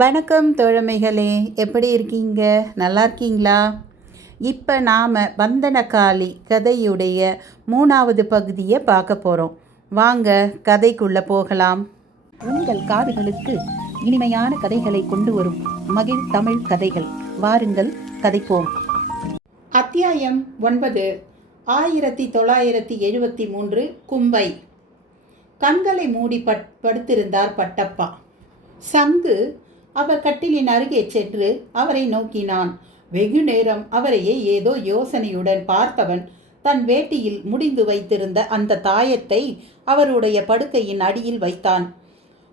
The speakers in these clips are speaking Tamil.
வணக்கம் தோழமைகளே, எப்படி இருக்கீங்க? நல்லா இருக்கீங்களா? இப்போ நாம் வந்தனகாளி கதையுடைய 3வது பகுதியை பார்க்க போகிறோம். வாங்க கதைக்குள்ளே போகலாம். உங்கள் காதுகளுக்கு இனிமையான கதைகளை கொண்டு வரும் மகிழ் தமிழ் கதைகள். வாருங்கள் கதைப்போம். அத்தியாயம் 9. 1973 கும்பை. கண்களை மூடி படுத்திருந்தார் பட்டப்பா. சங்கு அவர் கட்டிலின் அருகே சென்று அவரை நோக்கினான். வெகு நேரம் அவரையே ஏதோ யோசனையுடன் பார்த்தவன் தன் வேட்டியில் முடிந்து வைத்திருந்த அந்த தாயத்தை அவருடைய படுக்கையின் அடியில் வைத்தான்.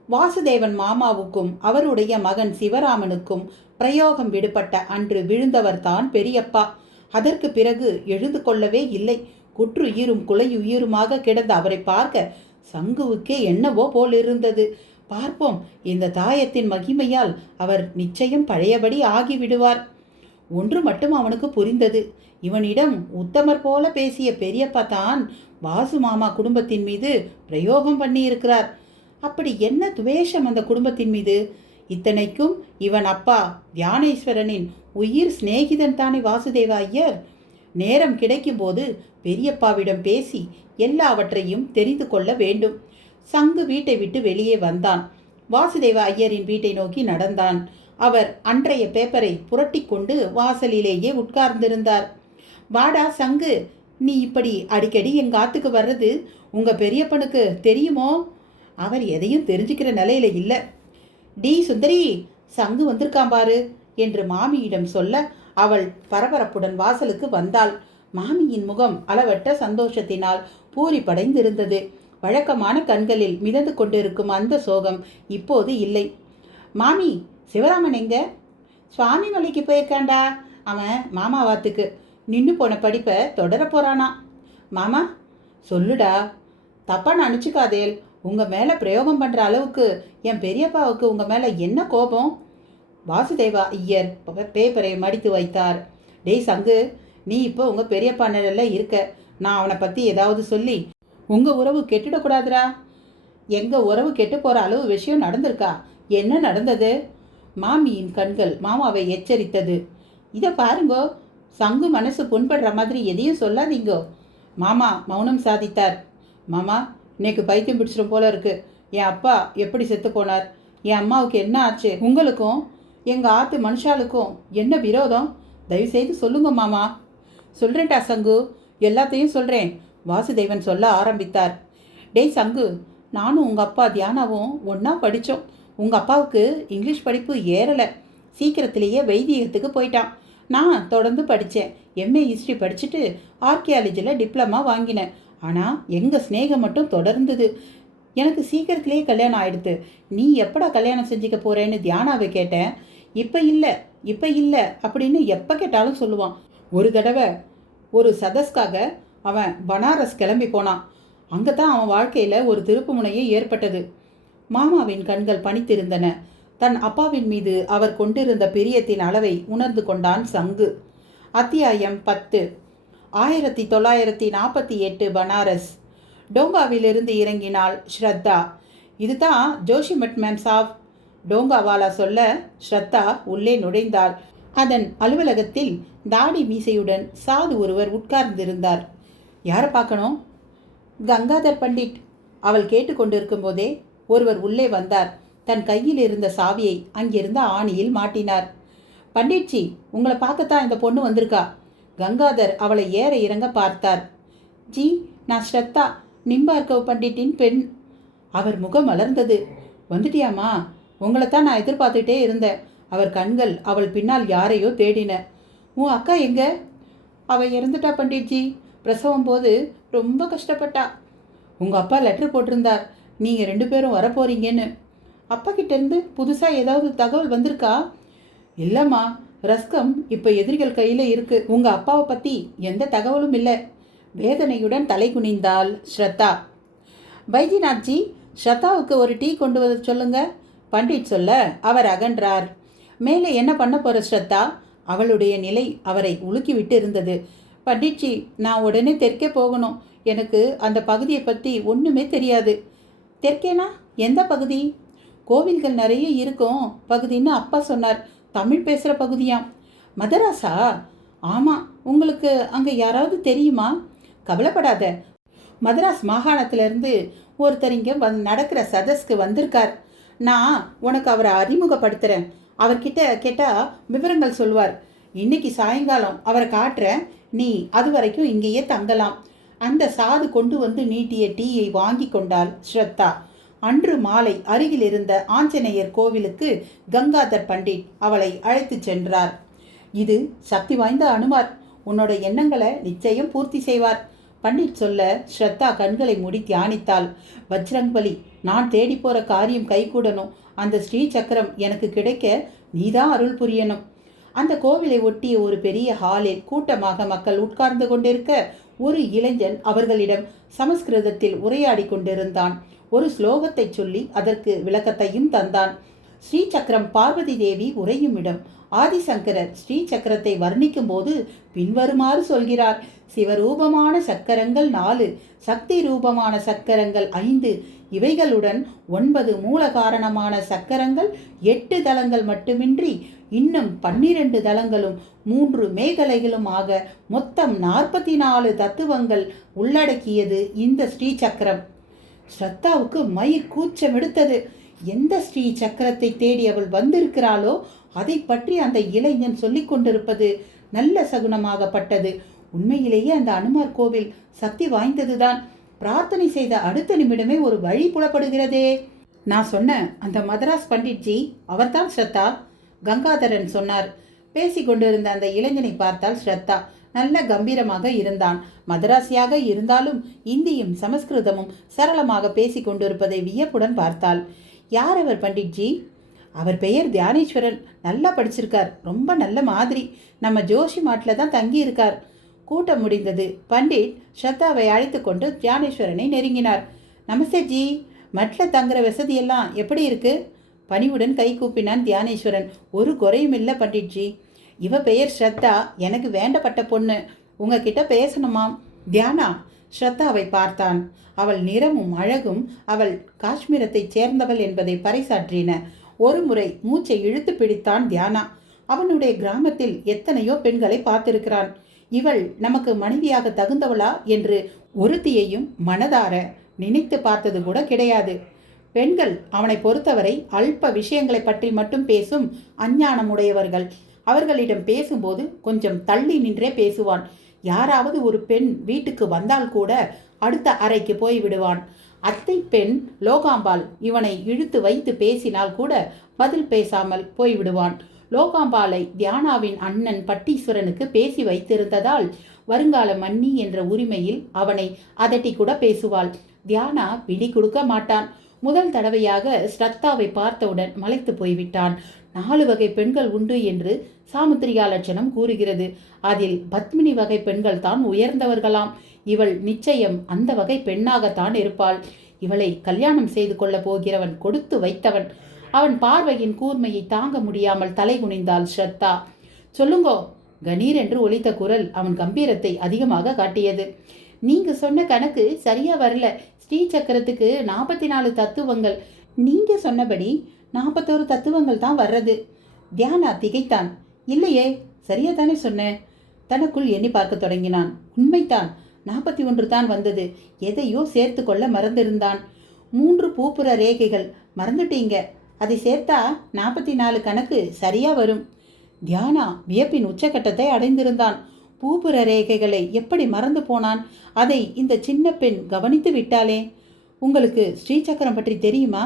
வாசுதேவன் மாமாவுக்கும் அவருடைய மகன் சிவராமனுக்கும் பிரயோகம் விடுபட்ட அன்று விழுந்தவர்தான் பெரியப்பா. அதற்கு பிறகு எழுந்து கொள்ளவே இல்லை. குற்றுயிரும் குலையுயிருமாக கிடந்த அவரை பார்க்க சங்குவுக்கே என்னவோ போலிருந்தது. பார்ப்போம், இந்த தாயத்தின் மகிமையால் அவர் நிச்சயம் பழையபடி ஆகிவிடுவார். ஒன்று மட்டும் அவனுக்கு புரிந்தது. இவனிடம் உத்தமர் போல பேசிய பெரியப்பா தான் வாசு மாமா குடும்பத்தின் மீது பிரயோகம் பண்ணியிருக்கிறார். அப்படி என்ன துவேஷம் அந்த குடும்பத்தின் மீது? இத்தனைக்கும் இவன் அப்பா தியானேஸ்வரனின் உயிர் சிநேகிதன் தானே வாசுதேவ ஐயர். நேரம் கிடைக்கும்போது பெரியப்பாவிடம் பேசி எல்லாவற்றையும் தெரிந்து கொள்ள வேண்டும். சங்கு வீட்டை விட்டு வெளியே வந்தான். வாசுதேவ ஐயரின் வீட்டை நோக்கி நடந்தான். அவர் அன்றைய பேப்பரை புரட்டி கொண்டு வாசலிலேயே உட்கார்ந்திருந்தார். வாடா சங்கு, நீ இப்படி அடிக்கடி எங்காத்துக்கு வர்றது உங்க பெரியப்பனுக்கு தெரியுமோ? அவர் எதையும் தெரிஞ்சுக்கிற நிலையில இல்லை. டி சுந்தரி, சங்கு வந்திருக்கான் பாரு என்று மாமியிடம் சொல்ல அவள் பரபரப்புடன் வாசலுக்கு வந்தாள். மாமியின் முகம் அளவற்ற சந்தோஷத்தினால் பூரி படைந்திருந்தது. வழக்கமான கண்களில் மிதந்து கொண்டிருக்கும் அந்த சோகம் இப்போது இல்லை. மாமி, சிவராமன் எங்க? சுவாமி மலைக்கு போயிருக்காண்டா. அவன் மாமா வாத்துக்கு நின்று போன படிப்பை தொடர போறானா. மாமா சொல்லுடா, தப்பா நினச்சிக்காதேல். உங்கள் மேலே பிரயோகம் பண்ணுற அளவுக்கு என் பெரியப்பாவுக்கு உங்கள் மேலே என்ன கோபம்? வாசுதேவா ஐயர் பேப்பரை மடித்து வைத்தார். டேய் சங்கு, நீ இப்போ உங்கள் பெரியப்பா நிலையில் இருக்க. நான் அவனை பற்றி ஏதாவது சொல்லி உங்கள் உறவு கெட்டுடக்கூடாதுரா. எங்கள் உறவு கெட்டு போகிற அளவு விஷயம் நடந்திருக்கா? என்ன நடந்தது? மாமியின் கண்கள் மாமாவை எச்சரித்தது. இதை பாருங்கோ, சங்கு மனசு புண்படுற மாதிரி எதையும் சொல்லாதீங்கோ. மாமா மௌனம் சாதித்தார். மாமா, இன்னைக்கு பைத்தியம் பிடிச்சிடும் போல இருக்கு. என் அப்பா எப்படி செத்து போனார்? என் அம்மாவுக்கு என்ன ஆச்சு? உங்களுக்கும் எங்கள் ஆத்து மனுஷாளுக்கும் என்ன விரோதம்? தயவுசெய்து சொல்லுங்க மாமா. சொல்கிறேன்டா சங்கு, எல்லாத்தையும் சொல்கிறேன். வாசுதேவன் சொல்ல ஆரம்பித்தார். டேய் சங்கு, நானும் உங்கள் அப்பா தியானாவும் ஒன்றா படித்தோம். உங்கள் அப்பாவுக்கு இங்கிலீஷ் படிப்பு ஏறலை. சீக்கிரத்திலேயே வைத்தியத்துக்கு போயிட்டான். நான் தொடர்ந்து படித்தேன். எம்ஏ ஹிஸ்ட்ரி படிச்சுட்டு ஆர்கியாலஜியில் டிப்ளமா வாங்கினேன். ஆனால் எங்கள் ஸ்நேகம் மட்டும் தொடர்ந்தது. எனக்கு சீக்கிரத்திலேயே கல்யாணம் ஆயிடுத்து. நீ எப்படா கல்யாணம் செஞ்சுக்க போகிறேன்னு தியானாவை கேட்டேன். இப்போ இல்லை அப்படின்னு எப்போ கேட்டாலும் சொல்லுவான். ஒரு தடவை ஒரு சதஸ்காக அவன் பனாரஸ் கிளம்பி போனான். அங்கே தான் அவன் வாழ்க்கையில் ஒரு திருப்பு முனையே ஏற்பட்டது. மாமாவின் கண்கள் பனித்திருந்தன. தன் அப்பாவின் மீது அவர் கொண்டிருந்த பிரியத்தின் அளவை உணர்ந்து கொண்டான் சங்கு. அத்தியாயம் 10. 1948 பனாரஸ். டோங்காவிலிருந்து இறங்கினாள் ஸ்ரத்தா. இதுதான் ஜோஷிமட் மேம் சாப், டோங்காவாலா சொல்ல ஸ்ரத்தா உள்ளே நுழைந்தாள். அதன் அலுவலகத்தில் தாடி மீசையுடன் சாது ஒருவர் உட்கார்ந்திருந்தார். யாரை பார்க்கணும்? கங்காதர் பண்டிட். அவள் கேட்டுக்கொண்டிருக்கும் போதே ஒருவர் உள்ளே வந்தார். தன் கையில் இருந்த சாவியை அங்கிருந்த ஆணியில் மாட்டினார். பண்டிட்ஜி, உங்களை பார்க்கத்தான் இந்த பொண்ணு வந்திருக்கா. கங்காதர் அவளை ஏற இறங்க பார்த்தார். ஜி, நான் ஸ்ரத்தா, நிம்பார்கவ் பண்டிட்டின் பெண். அவர் முகம் மலர்ந்தது. வந்துட்டியாமா? உங்களைத்தான் நான் எதிர்பார்த்துட்டே இருந்தேன். அவர் கண்கள் அவள் பின்னால் யாரையோ தேடின. உன் அக்கா எங்க? அவள் இறந்துட்டா பண்டிட்ஜி. பிரசவம் போது ரொம்ப கஷ்டப்பட்டா. உங்கள் அப்பா லெட்டர் போட்டிருந்தார், நீங்கள் 2 பேரும் வரப்போறீங்கன்னு. அப்பா கிட்டேருந்து புதுசாக ஏதாவது தகவல் வந்திருக்கா? இல்லைம்மா, ரஸ்கம் இப்போ எதிரிகள் கையில் இருக்குது. உங்கள் அப்பாவை பற்றி எந்த தகவலும் இல்லை. வேதனையுடன் தலை குனிந்தாள் ஸ்ரத்தா. பைஜிநாத்ஜி, ஸ்ரத்தாவுக்கு ஒரு டீ கொண்டு வர சொல்லுங்க, பண்டிட் சொல்ல அவர் அகன்றார். மேலே என்ன பண்ண போகிற ஸ்ரத்தா? அவளுடைய நிலை அவரை உலுக்கி விட்டு இருந்தது. பண்டிட்ஜி, நான் உடனே தெற்கே போகணும். எனக்கு அந்த பகுதியை பற்றி ஒன்றுமே தெரியாது. தெற்கேனா எந்த பகுதி? கோவில்கள் நிறைய இருக்கும் பகுதின்னு அப்பா சொன்னார். தமிழ் பேசுகிற பகுதியாம். மதராஸா? ஆமாம். உங்களுக்கு அங்கே யாராவது தெரியுமா? கவலைப்படாத, மதராஸ் மாகாணத்திலிருந்து ஒருத்தர் இங்கே நடக்கிற சதஸ்க்கு வந்திருக்கார். நான் உனக்கு அவரை அறிமுகப்படுத்துகிறேன். அவர்கிட்ட கேட்டால் விவரங்கள் சொல்வார். இன்னைக்கு சாயங்காலம் அவரை காட்டுறேன். நீ அது வரைக்கும் இங்கேயே தங்கலாம். அந்த சாது கொண்டு வந்து நீட்டிய டீயை வாங்கி கொண்டாள் ஸ்ரத்தா. அன்று மாலை அருகில் இருந்த ஆஞ்சநேயர் கோவிலுக்கு கங்காதர் பண்டிட் அவளை அழைத்து சென்றார். இது சக்தி வாய்ந்த அனுமார். உன்னோட எண்ணங்களை நிச்சயம் பூர்த்தி செய்வார். பண்டிட் சொல்ல ஸ்ரத்தா கண்களை மூடி தியானித்தாள். வஜ்ரங்பலி, நான் தேடி போற காரியம் கைகூடணும். அந்த ஸ்ரீ சக்கரம் எனக்கு கிடைக்க நீதான் அருள் புரியணும். அந்த கோவிலை ஒட்டிய ஒரு பெரிய ஹாலில் கூட்டமாக மக்கள் உட்கார்ந்து கொண்டிருக்க ஒரு இளைஞன் அவர்களிடம் சமஸ்கிருதத்தில் உரையாடி கொண்டிருந்தான். ஒரு ஸ்லோகத்தை சொல்லி அதற்கு விளக்கத்தையும் தந்தான். ஸ்ரீ சக்கரம் பார்வதி தேவி உறையும் இடம். ஆதிசங்கரர் ஸ்ரீ சக்கரத்தை வர்ணிக்கும் போது பின்வருமாறு சொல்கிறார். சிவரூபமான சக்கரங்கள் 4, சக்தி ரூபமான சக்கரங்கள் 5, இவைகளுடன் 9 மூல காரணமான சக்கரங்கள் 8 தலங்கள் மட்டுமின்றி இன்னும் 12 தலங்களும் 3 மேகலைகளும் ஆக மொத்தம் 44 தத்துவங்கள் உள்ளடக்கியது இந்த ஸ்ரீ சக்கரம். ஸ்ரத்தாவுக்கு மயிர் கூச்சம் எடுத்தது. எந்த ஸ்ரீ சக்கரத்தை தேடி அவள் வந்திருக்கிறாளோ அதை பற்றி அந்த இளைஞன் சொல்லிக் கொண்டிருப்பது நல்ல சகுனமாகப்பட்டது. உண்மையிலேயே அந்த அனுமார் கோவில் சக்தி வாய்ந்ததுதான். பிரார்த்தனை செய்த அடுத்த நிமிடமே ஒரு வழி புலப்படுகிறதே. நான் சொன்ன அந்த மதராஸ் பண்டிட்ஜி அவர்தான் ஸ்ரத்தா, கங்காதரன் சொன்னார். பேசி கொண்டிருந்த அந்த இளைஞனை பார்த்தால் ஸ்ரத்தா நல்ல கம்பீரமாக இருந்தான். மதராசியாக இருந்தாலும் இந்தியும் சமஸ்கிருதமும் சரளமாக பேசி கொண்டிருப்பதை வியப்புடன் பார்த்தாள். யார் அவர் பண்டிட்ஜி? அவர் பெயர் தியானேஸ்வரன். நல்லா படிச்சிருக்கார். ரொம்ப நல்ல மாதிரி. நம்ம ஜோஷி மாட்டில் தான் தங்கி இருக்கார். கூட்டம் முடிந்தது. பண்டிட் ஸ்ரத்தாவை அழைத்து கொண்டு தியானேஸ்வரனை நெருங்கினார். நமஸ்தே ஜி, மட்டில் தங்குற வசதியெல்லாம் எப்படி இருக்கு? பணிவுடன் கை கூப்பினான் தியானேஸ்வரன். ஒரு குறையும் இல்லை பண்டிட்ஜி. இவ பெயர் ஸ்ரத்தா, எனக்கு வேண்டப்பட்ட பொண்ணு. உங்ககிட்ட பேசணுமாம். தியானா ஸ்ரத்தாவை பார்த்தான். அவள் நிறமும் அழகும் அவள் காஷ்மீரத்தைச் சேர்ந்தவள் என்பதை பறைசாற்றின. ஒரு முறை மூச்சை இழுத்து பிடித்தான் தியானா. அவனுடைய கிராமத்தில் எத்தனையோ பெண்களை பார்த்திருக்கிறான். இவள் நமக்கு மனைவியாக தகுந்தவளா என்று ஒருத்தியையும் மனதார நினைத்து பார்த்தது கூட கிடையாது. பெண்கள் அவனை பொறுத்தவரை அல்ப விஷயங்களை பற்றி மட்டும் பேசும் அஞ்ஞானமுடையவர்கள். அவர்களிடம் பேசும்போது கொஞ்சம் தள்ளி நின்றே பேசுவான். யாராவது ஒரு பெண் வீட்டுக்கு வந்தால் கூட அடுத்த அறைக்கு போய் விடுவான். அத்தை பெண் லோகாம்பாள் இவனை இழுத்து வைத்து பேசினால் கூட பதில் பேசாமல் போய்விடுவான். லோகாம்பாளை தியானாவின் அண்ணன் பட்டீஸ்வரனுக்கு பேசி வைத்திருந்ததால் வருங்கால மன்னி என்ற உரிமையில் அவனை அதட்டி கூட பேசுவாள். தியானா பிடி கொடுக்க மாட்டான். முதல் தடவையாக ஸ்ரத்தாவை பார்த்தவுடன் மலைத்து போய்விட்டான். 4 வகை பெண்கள் உண்டு என்று சாமுத்திரிகா லட்சணம் கூறுகிறது. அதில் பத்மினி வகை பெண்கள் தான் உயர்ந்தவர்களாம். இவள் நிச்சயம் அந்த வகை பெண்ணாகத்தான் இருப்பாள். இவளை கல்யாணம் செய்து கொள்ள போகிறவன் கொடுத்து வைத்தவன். அவன் பார்வையின் கூர்மையை தாங்க முடியாமல் தலை குனிந்தாள் ஸ்ரத்தா. சொல்லுங்கோ, கணீர் என்று ஒலித்த குரல் அவன் கம்பீரத்தை அதிகமாக காட்டியது. நீங்க சொன்ன கணக்கு சரியா வரல. ஸ்ரீ சக்கரத்துக்கு 44 தத்துவங்கள். நீங்க சொன்னபடி 41 தத்துவங்கள் தான் வர்றது. தியானா திகைத்தான். இல்லையே, சரியா தானே சொன்னேன். தனக்குள் எண்ணி பார்க்க தொடங்கினான். உண்மைத்தான், 41 தான் வந்தது. எதையோ சேர்த்து கொள்ள மறந்திருந்தான். 3 பூப்புற ரேகைகள் மறந்துட்டீங்க. அதை சேர்த்தா 44 கணக்கு சரியா வரும். தியானா வியப்பின் உச்சக்கட்டத்தை அடைந்திருந்தான். பூப்புற ரேகைகளை எப்படி மறந்து போனான்? அதை இந்த சின்ன பெண் கவனித்து விட்டாளே. உங்களுக்கு ஸ்ரீசக்கரம் பற்றி தெரியுமா?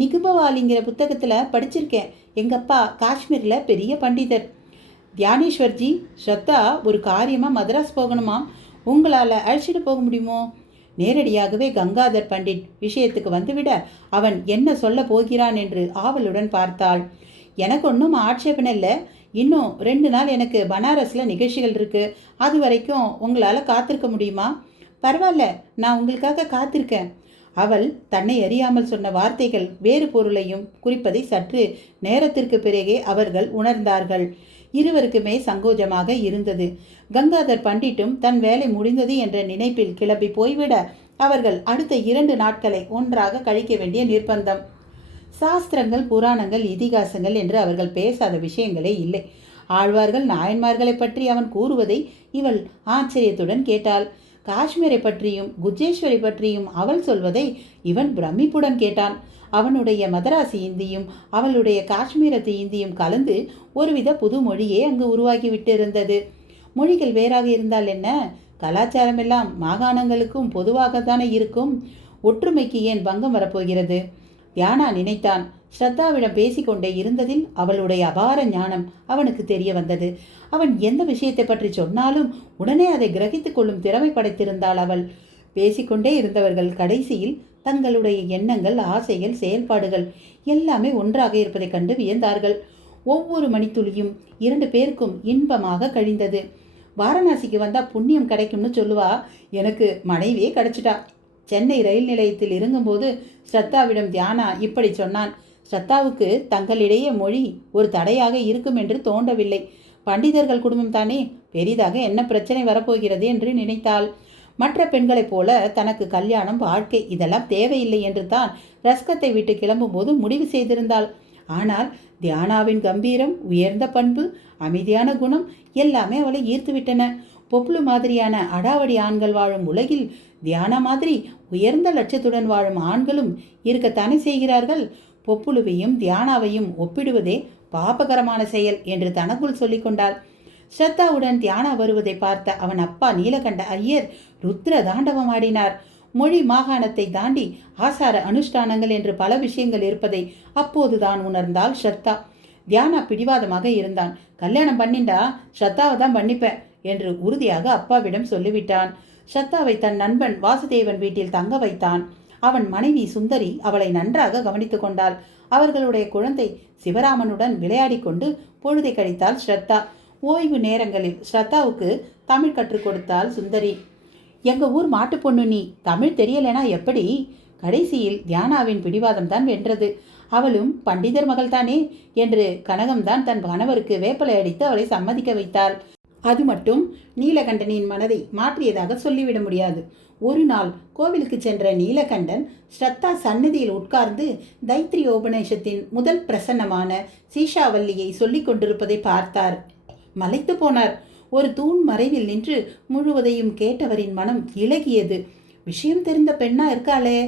நிகுபவாலிங்கிற புத்தகத்தில் படிச்சிருக்கேன். எங்கப்பா காஷ்மீரில் பெரிய பண்டிதர். தியானேஸ்வர்ஜி, ஸ்ரத்தா ஒரு காரியமாக மதராஸ் போகணுமா? உங்களால் அழைச்சிட்டு போக முடியுமோ? நேரடியாகவே கங்காதர் பண்டிட் விஷயத்துக்கு வந்துவிட அவன் என்ன சொல்ல போகிறான் என்று ஆவலுடன் பார்த்தாள். எனக்கு ஒன்றும் ஆட்சேபனை இல்லை. இன்னும் 2 நாள் எனக்கு பனாரஸில் நிகழ்ச்சிகள் இருக்குது. அது வரைக்கும் உங்களால் காத்திருக்க முடியுமா? பரவாயில்ல, நான் உங்களுக்காக காத்திருக்கேன். அவள் தன்னை அறியாமல் சொன்ன வார்த்தைகள் வேறு பொருளையும் குறிப்பதை சற்று நேரத்திற்கு பிறகே அவர்கள் உணர்ந்தார்கள். இருவருக்குமே சங்கோஜமாக இருந்தது. கங்காதர் பண்டிட்டும் தன் வேலை முடிந்தது என்ற நினைப்பில் கிளம்பி போய்விட அவர்கள் அடுத்த 2 நாட்களை ஒன்றாக கழிக்க வேண்டிய நிர்பந்தம். சாஸ்திரங்கள், புராணங்கள், இதிகாசங்கள் என்று அவர்கள் பேசாத விஷயங்களே இல்லை. ஆழ்வார்கள், நாயன்மார்களை பற்றி அவன் கூறுவதை இவள் ஆச்சரியத்துடன் கேட்டாள். காஷ்மீரை பற்றியும் குஜேஸ்வரி பற்றியும் அவள் சொல்வதை இவன் பிரமிப்புடன் கேட்டான். அவனுடைய மதராசி இந்தியும் அவளுடைய காஷ்மீரத்து இந்தியும் கலந்து ஒருவித புது மொழியே அங்கு உருவாகிவிட்டிருந்தது. மொழிகள் வேறாக இருந்தால் என்ன, கலாச்சாரம் எல்லாம் மாகாணங்களுக்கும் பொதுவாகத்தானே இருக்கும். ஒற்றுமைக்கு ஏன் பங்கம் வரப்போகிறது? தியானா நினைத்தான். ஸ்ரத்தாவிடம் பேசிக்கொண்டே இருந்ததில் அவளுடைய அபார ஞானம் அவனுக்கு தெரிய வந்தது. அவன் எந்த விஷயத்தை பற்றி சொன்னாலும் உடனே அதை கிரகித்துக் கொள்ளும் திறமை படைத்திருந்தாள் அவள். பேசிக்கொண்டே இருந்தவர்கள் கடைசியில் தங்களுடைய எண்ணங்கள், ஆசைகள், செயல்பாடுகள் எல்லாமே ஒன்றாக இருப்பதைக் கண்டு வியந்தார்கள். ஒவ்வொரு மணித்துளியும் 2 பேருக்கும் இன்பமாக கழிந்தது. வாரணாசிக்கு வந்தால் புண்ணியம் கிடைக்கும்னு சொல்லுவா. எனக்கு மனைவியே கிடைச்சிட்டா. சென்னை ரயில் நிலையத்தில் இறங்கும்போது ஸ்ரத்தாவிடம் தியானா இப்படி சொன்னான். ஸ்ரத்தாவுக்கு தங்களிடையே மொழி ஒரு தடையாக இருக்கும் என்று தோன்றவில்லை. பண்டிதர்கள் குடும்பம் தானே, பெரிதாக என்ன பிரச்சனை வரப்போகிறது என்று நினைத்தாள். மற்ற பெண்களைப் போல தனக்கு கல்யாணம், வாழ்க்கை இதெல்லாம் தேவையில்லை என்று தான் ரஸ்கத்தை விட்டு கிளம்பும்போது முடிவு செய்திருந்தாள். ஆனால் தியானாவின் கம்பீரம், உயர்ந்த பண்பு, அமைதியான குணம் எல்லாமே அவளை ஈர்த்துவிட்டன. பொப்ளு மாதிரியான அடாவடி ஆண்கள் வாழும் உலகில் தியானா மாதிரி உயர்ந்த லட்சத்துடன் வாழும் ஆண்களும் இருக்கத்தானே செய்கிறார்கள். பொப்புளுவையும் தியானாவையும் ஒப்பிடுவதே பாபகரமான செயல் என்று தனக்குள் சொல்லிக்கொண்டாள். ஸ்ரத்தாவுடன் தியானா வருவதை பார்த்த அவன் அப்பா நீலகண்ட ஐயர் ருத்ர தாண்டவம் ஆடினார். மொழி மாகாணத்தை தாண்டி ஆசார அனுஷ்டானங்கள் என்று பல விஷயங்கள் இருப்பதை அப்போதுதான் உணர்ந்தாள் ஸ்ரத்தா. தியானா பிடிவாதமாக இருந்தான். கல்யாணம் பண்ணிண்டா ஸ்ரத்தாவை தான் பண்ணிப்பேன் என்று உறுதியாக அப்பாவிடம் சொல்லிவிட்டான். ஸ்ரத்தாவை தன் நண்பன் வாசுதேவன் வீட்டில் தங்க வைத்தான். அவன் மனைவி சுந்தரி அவளை நன்றாக கவனித்துக் கொண்டாள். அவர்களுடைய குழந்தை சிவராமனுடன் விளையாடி கொண்டு பொழுதை கழித்தாள் ஸ்ரத்தா. ஓய்வு நேரங்களில் ஸ்ரத்தாவுக்கு தமிழ் கற்றுக் கொடுத்தாள் சுந்தரி. எங்க ஊர் மாட்டு பொண்ணு நீ, தமிழ் தெரியலனா எப்படி? கடைசியில் தியானாவின் பிடிவாதம் தான் வென்றது. அவளும் பண்டிதர் மகள் தானே என்று கனகம்தான் தன் கணவருக்கு வேப்பலை அடித்து அவளை சம்மதிக்க வைத்தாள். அது மட்டும் நீலகண்டனின் மனதை மாற்றியதாக சொல்லிவிட முடியாது. ஒரு நாள் கோவிலுக்கு சென்ற நீலகண்டன் ஸ்ரத்தா சன்னதியில் உட்கார்ந்து தைத்திரியோபநிஷத்தின் முதல் பிரசன்னமான சீஷாவல்லியை சொல்லிக் கொண்டிருப்பதை பார்த்தார். மலைத்து போனார். ஒரு தூண் மறைவில் நின்று முழுவதையும் கேட்டவரின் மனம் இளகியது. விஷயம் தெரிந்த பெண்ணா இருக்காளே,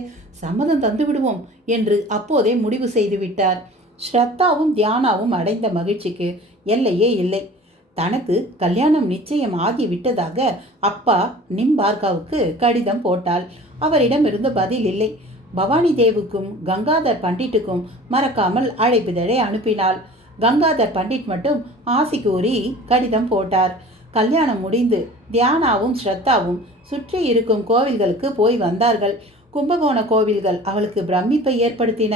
சம்மதம் தந்து விடுவோம் என்று அப்போதே முடிவு செய்து விட்டார். ஸ்ரத்தாவும் தியானாவும் அடைந்த மகிழ்ச்சிக்கு எல்லையே இல்லை. தனக்கு கல்யாணம் நிச்சயம் ஆகிவிட்டதாக அப்பா நிம்பார்காவுக்கு கடிதம் போட்டாள். அவரிடமிருந்து பதில் இல்லை. பவானி தேவுக்கும் கங்காதர் பண்டிட்டுக்கும் மறக்காமல் அழைப்புதழை அனுப்பினாள். கங்காதர் பண்டிட் மட்டும் ஆசி கூறி கடிதம் போட்டார். கல்யாணம் முடிந்து தியானாவும் ஸ்ரத்தாவும் சுற்றி இருக்கும் கோவில்களுக்கு போய் வந்தார்கள். கும்பகோண கோவில்கள் அவளுக்கு பிரமிப்பை ஏற்படுத்தின.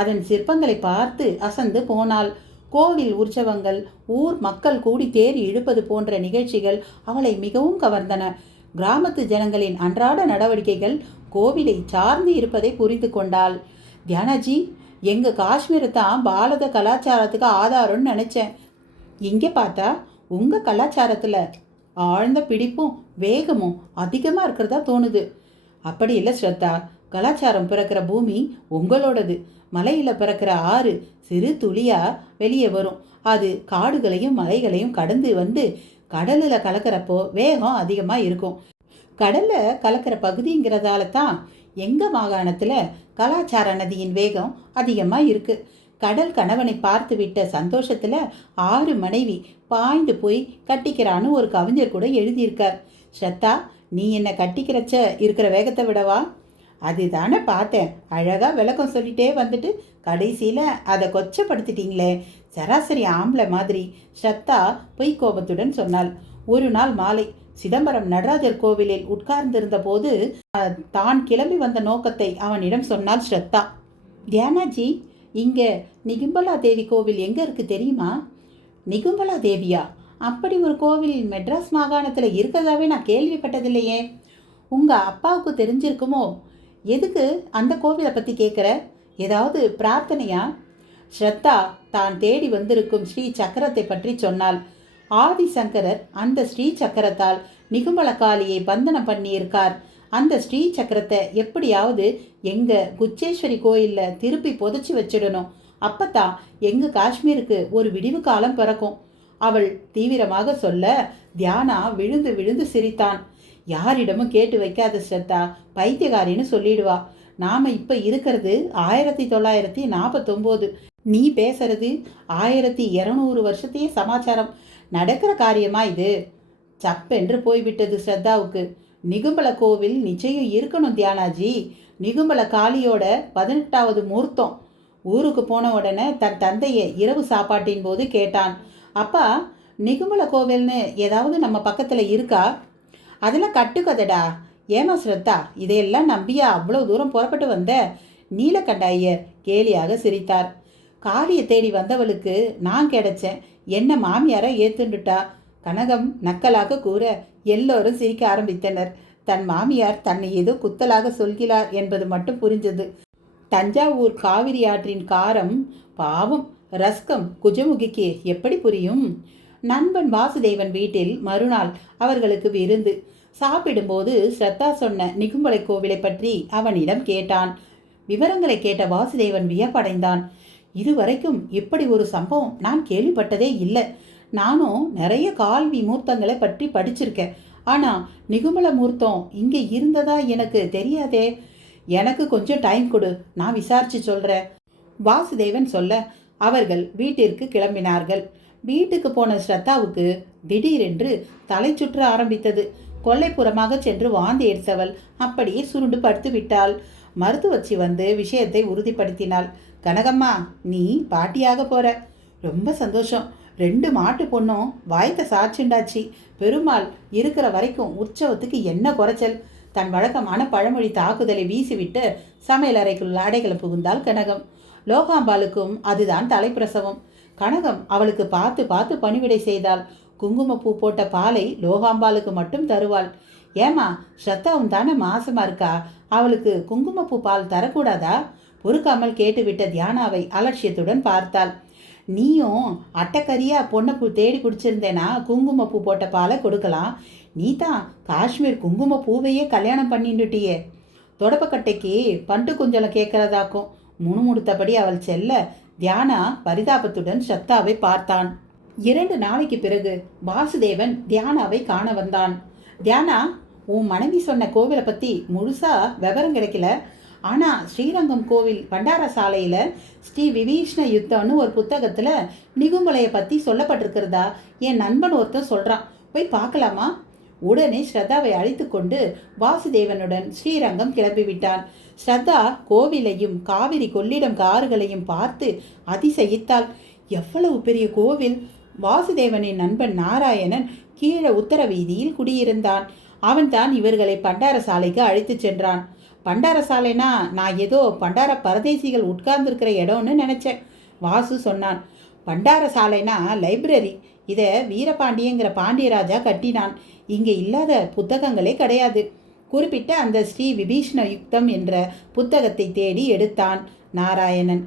அதன் சிற்பங்களை பார்த்து அசந்து போனாள். கோவில் உற்சவங்கள், ஊர் மக்கள் கூடி தேர் இழுப்பது போன்ற நிகழ்ச்சிகள் அவளை மிகவும் கவர்ந்தன. கிராமத்து ஜனங்களின் அன்றாட நடவடிக்கைகள் கோவிலை சார்ந்து இருப்பதை புரிந்து கொண்டாள். தியானாஜி, எங்கள் காஷ்மீரை தான் பாரத கலாச்சாரத்துக்கு ஆதாரம்னு நினச்சேன். இங்கே பார்த்தா உங்கள் கலாச்சாரத்தில் ஆழ்ந்த பிடிப்பும் வேகமும் அதிகமாக இருக்கிறதா தோணுது. அப்படி இல்லை ஸ்ரத்தா, கலாச்சாரம் பிறக்கிற பூமி உங்களோடது. மலையில் பிறக்கிற ஆறு சிறு துளியாக வெளியே வரும். அது காடுகளையும் மலைகளையும் கடந்து வந்து கடலில் கலக்கிறப்போ வேகம் அதிகமாக இருக்கும். கடலில் கலக்கிற பகுதிங்கிறதால தான் எங்கள் மாகாணத்தில் கலாச்சார நதியின் வேகம் அதிகமாக இருக்குது. கடல் கணவனை பார்த்து விட்ட சந்தோஷத்தில் 6 மனைவி பாய்ந்து போய் கட்டிக்கிறான்னு ஒரு கவிஞர் கூட எழுதியிருக்கார். ஸ்ரத்தா, நீ என்னை கட்டிக்கிறச்ச இருக்கிற வேகத்தை விடவா? அதுதானே பார்த்தேன். அழகாக விளக்கம் சொல்லிட்டே வந்துட்டு கடைசியில் அதை கொச்சப்படுத்திட்டீங்களே, சராசரி ஆம்பளை மாதிரி, ஸ்ரத்தா பொய் கோபத்துடன் சொன்னாள். ஒரு நாள் மாலை சிதம்பரம் நடராஜர் கோவிலில் உட்கார்ந்திருந்த போது தான் கிளம்பி வந்த நோக்கத்தை அவனிடம் சொன்னாள் ஸ்ரத்தா. தியானாஜி, இங்கே நிகும்பலா தேவி கோவில் எங்கே இருக்குது தெரியுமா? நிகும்பலா தேவியா? அப்படி ஒரு கோவில் மெட்ராஸ் மாகாணத்தில் இருக்கிறதாவே நான் கேள்விப்பட்டதில்லையே. உங்கள் அப்பாவுக்கு தெரிஞ்சிருக்குமோ? எதுக்கு அந்த கோவிலை பற்றி கேட்குற? ஏதாவது பிரார்த்தனையா? ஸ்ரத்தா தான் தேடி வந்திருக்கும் ஸ்ரீ சக்கரத்தை பற்றி சொன்னாள். ஆதிசங்கரர் அந்த ஸ்ரீ சக்கரத்தால் நிகும்பல காளியை பந்தனம் பண்ணியிருக்கார். அந்த ஸ்ரீ சக்கரத்தை எப்படியாவது எங்க குச்சேஸ்வரி கோயில்ல திருப்பி புதைச்சி வச்சிடணும். அப்பத்தான் எங்க காஷ்மீருக்கு ஒரு விடிவு காலம் பிறக்கும். அவள் தீவிரமாக சொல்ல தியானா விழுந்து விழுந்து சிரித்தான். யாரிடமும் கேட்டு வைக்காத ஸ்ரத்தா, பைத்தியகாரின்னு சொல்லிடுவா. நாம இப்ப இருக்கிறது 1949. நீ பேசுறது 1200 வருஷத்தையே சமாச்சாரம். நடக்கிற காரியமா இது? சப்பென்று போய்விட்டது ஸ்ரத்தாவுக்கு. நிகும்பல கோவில் நிச்சயம் இருக்கணும் தியானாஜி. நிகும்பல காளியோட 18வது மூர்த்தம். ஊருக்கு போன உடனே தன் தந்தையை இரவு சாப்பாட்டின் போது கேட்டான். அப்பா, நிகும்பல கோவில்னு ஏதாவது நம்ம பக்கத்துல இருக்கா? அதெல்லாம் கட்டுக்கதடா. ஏமா ஸ்ரத்தா, இதையெல்லாம் நம்பியா அவ்வளோ தூரம் புறப்பட்டு வந்த? நீலகண்ட ஐயர் கேலியாக சிரித்தார். காளியை தேடி வந்தவளுக்கு நான் கிடைச்சேன், என்ன மாமியாரை ஏத்துண்டுட்டா. கனகம் நக்கலாக கூற எல்லோரும் சிரிக்க ஆரம்பித்தனர். தன் மாமியார் தன்னை ஏதோ குத்தலாக சொல்கிறார் என்பது மட்டும் புரிஞ்சது. தஞ்சாவூர் காவிரி ஆற்றின் காரம் பாவம் ரஸ்கம் குஜமுகிக்கு எப்படி புரியும்? நண்பன் வாசுதேவன் வீட்டில் மறுநாள் அவர்களுக்கு விருந்து. சாப்பிடும்போது ஸ்ரத்தா சொன்ன நிகும்பலை கோவிலை பற்றி அவனிடம் கேட்டான். விவரங்களை கேட்ட வாசுதேவன் வியப்படைந்தான். இதுவரைக்கும் இப்படி ஒரு சம்பவம் நான் கேள்விப்பட்டதே இல்லை. நானும் நிறைய கால்வி மூர்த்தங்களை பற்றி படிச்சிருக்கேன். ஆனா நிகும்பல மூர்த்தம் இங்கே இருந்ததா எனக்கு தெரியாதே. எனக்கு கொஞ்சம் டைம் கொடு, நான் விசாரிச்சு சொல்றேன். வாசுதேவன் சொல்ல அவர்கள் வீட்டிற்கு கிளம்பினார்கள். வீட்டுக்கு போன ஸ்ரத்தாவுக்கு திடீரென்று தலை சுற்ற ஆரம்பித்தது. கொல்லைப்புறமாக சென்று வாந்தி எடுத்தவள் அப்படியே சுருண்டு படுத்து விட்டாள். மருத்துவச்சி வந்து விஷயத்தை உறுதிப்படுத்தினாள். கனகம்மா, நீ பாட்டியாக போற. ரொம்ப சந்தோஷம். 2 மாட்டு பொண்ணும் வாய்த்த சாட்சிண்டாச்சு. பெருமாள் இருக்கிற வரைக்கும் உற்சவத்துக்கு என்ன குறைச்சல்? தன் வழக்கமான பழமொழி தாக்குதலை வீசிவிட்டு சமையலறைக்குள் அடைகளை புகுந்தாள் கனகம். லோகாம்பாளுக்கும் அதுதான் தலைப்பிரசவம். கனகம் அவளுக்கு பார்த்து பார்த்து பணிவிடை செய்தாள். குங்குமப்பூ போட்ட பாலை லோகாம்பாளுக்கு மட்டும் தருவாள். ஏமா, ஸ்ரத்தாவும் தானே மாசமா இருக்கா, அவளுக்கு குங்குமப்பூ பால் தரக்கூடாதா? பொறுக்காமல் கேட்டுவிட்ட தியானாவை அலட்சியத்துடன் பார்த்தாள். நீயும் அட்டக்கரியா பொண்ணப்பூ தேடி குடிச்சிருந்தேனா குங்குமப்பூ போட்ட பாலை கொடுக்கலாம். நீ தான் காஷ்மீர் குங்குமப்பூவையே கல்யாணம் பண்ணிட்டுட்டியே. தொடப்பக்கட்டைக்கு பண்டு குஞ்சலம் கேட்கறதாக்கும் முணுமுணுத்தபடி அவள் செல்ல தியானா பரிதாபத்துடன் ஸ்ரத்தாவை பார்த்தான். 2 நாளைக்கு பிறகு வாசுதேவன் தியானாவை காண வந்தான். தியானா, உன் மனைவி சொன்ன கோவிலை பற்றி முழுசா விவரம் கிடைக்கல. ஆனால் ஸ்ரீரங்கம் கோவில் பண்டார சாலையில் ஸ்ரீ விபீஷ்ண யுத்தம்னு ஒரு புத்தகத்தில் நிகும்பலையை பற்றி சொல்லப்பட்டிருக்கிறதா என் நண்பன் ஒருத்தன் சொல்கிறான். போய் பார்க்கலாமா? உடனே ஸ்ரத்தாவை அழைத்து கொண்டு வாசுதேவனுடன் ஸ்ரீரங்கம் கிளம்பிவிட்டான். ஸ்ரத்தா கோவிலையும் காவிரி கொள்ளிடம் காறுகளையும் பார்த்து அதிசயித்தாள். எவ்வளவு பெரிய கோவில்! வாசுதேவனின் நண்பன் நாராயணன் கீழே உத்தர வீதியில் குடியிருந்தான். அவன்தான் இவர்களை பண்டார சாலைக்கு அழைத்து சென்றான். பண்டார சாலைனா நான் ஏதோ பண்டார பரதேசிகள் உட்கார்ந்துருக்கிற இடம்னு நினச்சேன். வாசு சொன்னான். பண்டார சாலைனா லைப்ரரி. இதை வீரபாண்டியங்கிற பாண்டியராஜா கட்டினான். இங்கே இல்லாத புத்தகங்களே கிடையாது. குறிப்பிட்ட அந்த ஸ்ரீ விபீஷ்ண யுக்தம் என்ற புத்தகத்தை தேடி எடுத்தான் நாராயணன்.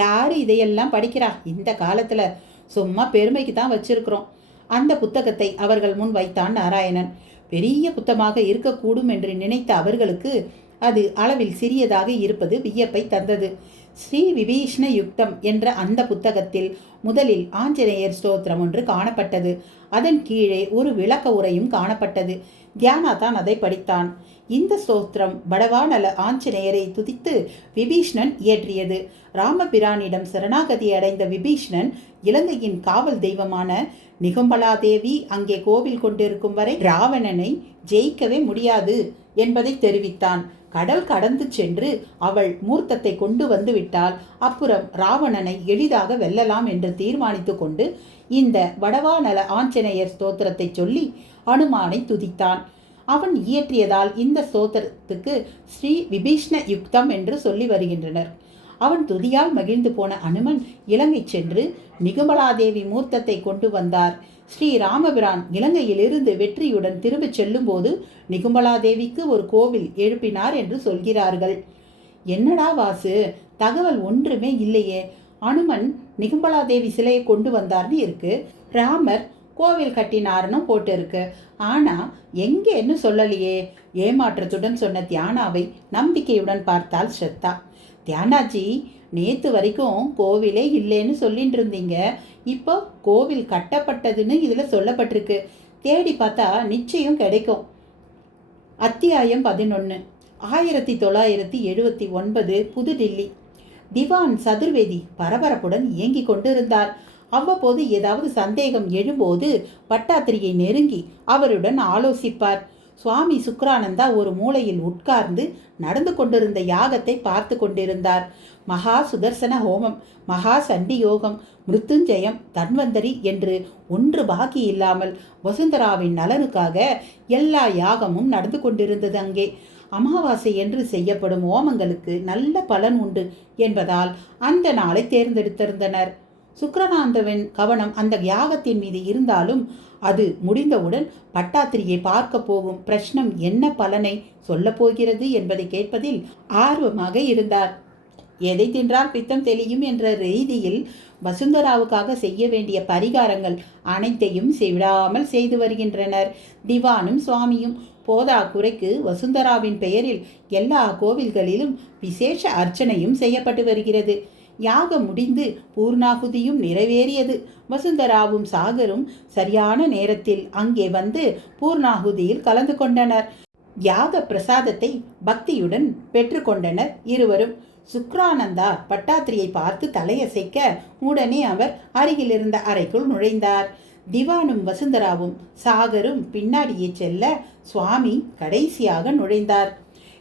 யாரு இதையெல்லாம் படிக்கிறா இந்த காலத்துல? சும்மா பெருமைக்கு தான் வச்சிருக்கிறோம். அந்த புத்தகத்தை அவர்கள் முன் வைத்தான் நாராயணன். பெரிய புத்தகமாக இருக்கக்கூடும் என்று நினைத்த அவர்களுக்கு அது அளவில் சிறியதாக இருப்பது வியப்பை தந்தது. ஸ்ரீ விபீஷ்ண யுக்தம் என்ற அந்த புத்தகத்தில் முதலில் ஆஞ்சநேயர் ஸ்தோத்திரம் ஒன்று காணப்பட்டது. அதன் கீழே ஒரு விளக்க உரையும் காணப்பட்டது. தியானா தான் அதை படித்தான். இந்த ஸ்தோத்திரம் படவானல ஆஞ்சநேயரை துதித்து விபீஷ்ணன் இயற்றியது. ராமபிரானிடம் சரணாகதி அடைந்த விபீஷ்ணன் இலங்கையின் காவல் தெய்வமான நிகும்பலாதேவி அங்கே கோவில் கொண்டிருக்கும் வரை ராவணனை ஜெயிக்கவே முடியாது என்பதை தெரிவித்தான். கடல் கடந்து சென்று அவள் மூர்த்தத்தை கொண்டு வந்து விட்டால் அப்புறம் ராவணனை எளிதாக வெல்லலாம் என்று தீர்மானித்து கொண்டு இந்த வடவானல ஆஞ்சநேயர் ஸ்தோத்திரத்தை சொல்லி அனுமானை துதித்தான். அவன் இயற்றியதால் இந்த ஸ்தோத்திரத்துக்கு ஸ்ரீ விபீஷ்ண யுக்தம் என்று சொல்லி வருகின்றனர். அவன் துதியால் மகிழ்ந்து போன அனுமன் இலங்கை சென்று நிகும்பலாதேவி மூர்த்தத்தை கொண்டு வந்தார். ஸ்ரீ ராமபிரான் இலங்கையிலிருந்து வெற்றியுடன் திரும்பிச் செல்லும் போது நிகும்பலாதேவிக்கு ஒரு கோவில் எழுப்பினார் என்று சொல்கிறார்கள். என்னடா வாசு, தகவல் ஒன்றுமே இல்லையே. அனுமன் நிகும்பலாதேவி சிலையை கொண்டு வந்தார்னு இருக்கு, ராமர் கோவில் கட்டினார்னு போட்டு இருக்கு. ஆனா எங்கேன்னு சொல்லலையே. ஏமாற்றத்துடன் சொன்ன தியானாவை நம்பிக்கையுடன் பார்த்தாள் ஸ்ரத்தா. தியானாஜி, நேத்து வரைக்கும் கோவிலே இல்லைன்னு சொல்லிட்டு இருந்தீங்க, இப்போ கோவில் கட்டப்பட்டதுன்னு இதில் சொல்லப்பட்டிருக்கு. தேடி பார்த்தா நிச்சயம் கிடைக்கும். அத்தியாயம் 11. 1979 புதுடில்லி. திவான் சதுர்வேதி பரபரப்புடன் இயங்கிக் கொண்டிருந்தார். அவ்வப்போது ஏதாவது சந்தேகம் எழும்போது பட்டாத்திரியை நெருங்கி அவருடன் ஆலோசிப்பார். சுவாமி சுக்ரானந்தா ஒரு மூலையில் உட்கார்ந்து நடந்து கொண்டிருந்த யாகத்தை பார்த்து கொண்டிருந்தார். மகா சுதர்சன ஹோமம், மகா சண்டி யோகம், மிருத்துஞ்சயம், தன்வந்தரி என்று ஒன்று பாக்கி இல்லாமல் வசுந்தராவின் நலனுக்காக எல்லா யாகமும் நடந்து கொண்டிருந்தது. அங்கே அமாவாசை என்று செய்யப்படும் ஹோமங்களுக்கு நல்ல பலன் உண்டு என்பதால் அந்த நாளை தேர்ந்தெடுத்திருந்தனர். சுக்ரானந்தாவின் கவனம் அந்த யாகத்தின் மீது இருந்தாலும் அது முடிந்தவுடன் பட்டாத்திரியை பார்க்க போகும் பிரஷ்னம் என்ன பலனை சொல்லப் போகிறது என்பதை கேட்பதில் ஆர்வமாக இருந்தார். எதை தின்றால் பித்தம் தெளியும் என்ற ரீதியில் வசுந்தராவுக்காக செய்ய வேண்டிய பரிகாரங்கள் அனைத்தையும் விடாமல் செய்து வருகின்றனர் திவானும் சுவாமியும். போதா குறைக்கு வசுந்தராவின் பெயரில் எல்லா கோவில்களிலும் விசேஷ அர்ச்சனையும் செய்யப்பட்டு வருகிறது. யாகம் முடிந்து பூர்ணாகுதியும் நிறைவேறியது. வசுந்தராவும் சாகரும் சரியான நேரத்தில் அங்கே வந்து பூர்ணாகுதியில் கலந்து கொண்டனர். யாக பிரசாதத்தை பக்தியுடன் பெற்றுக்கொண்டனர் இருவரும். சுக்ரானந்தா பட்டாத்திரியை பார்த்து தலையசைக்க உடனே அவர் அருகில் இருந்த அறைக்குள் நுழைந்தார். திவானும் வசுந்தராவும் சாகரும் பின்னாடியே செல்ல சுவாமி கடைசியாக நுழைந்தார்.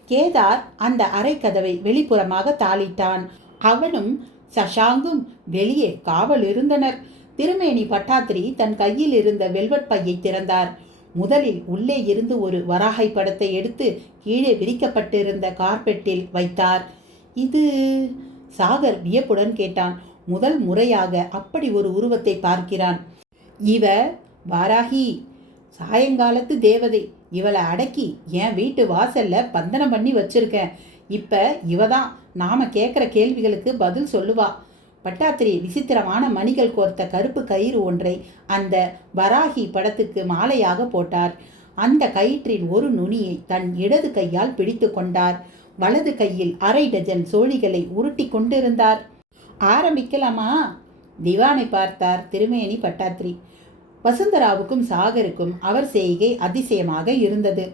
கேதார் அந்த அறை கதவை வெளிப்புறமாக தாளிட்டான். அவனும் சஷாங்கும் வெளியே காவல் இருந்தனர். திருமேனி பட்டாத்திரி தன் கையில் இருந்த வெல்வெட் பையை திறந்தார். முதலில் உள்ளே இருந்து ஒரு வராகை படத்தை எடுத்து கீழே விரிக்கப்பட்டிருந்த கார்பெட்டில் வைத்தார். இது? சாகர் வியப்புடன் கேட்டான். முதல் முறையாக அப்படி ஒரு உருவத்தை பார்க்கிறான். இவ வாராகி, சாயங்காலத்து தேவதை. இவளை அடக்கி என் வீட்டு வாசல்ல பந்தனம் பண்ணி வச்சிருக்கேன். இப்ப இவதான் நாம கேட்குற கேள்விகளுக்கு பதில் சொல்லுவா. பட்டாத்திரி விசித்திரமான மணிகள் கோர்த்த கருப்பு கயிறு ஒன்றை அந்த வராகி படத்துக்கு மாலையாக போட்டார். அந்த கயிற்றின் ஒரு நுனியை தன் இடது கையால் பிடித்து கொண்டார். வலது கையில் அரை டஜன் சோழிகளை உருட்டி கொண்டிருந்தார். ஆரம்பிக்கலாமா? திவானை பார்த்தார் திருமேனி பட்டாத்திரி. வசுந்தராவுக்கும் சாகருக்கும் அவர் செய்கை அதிசயமாக இருந்தது.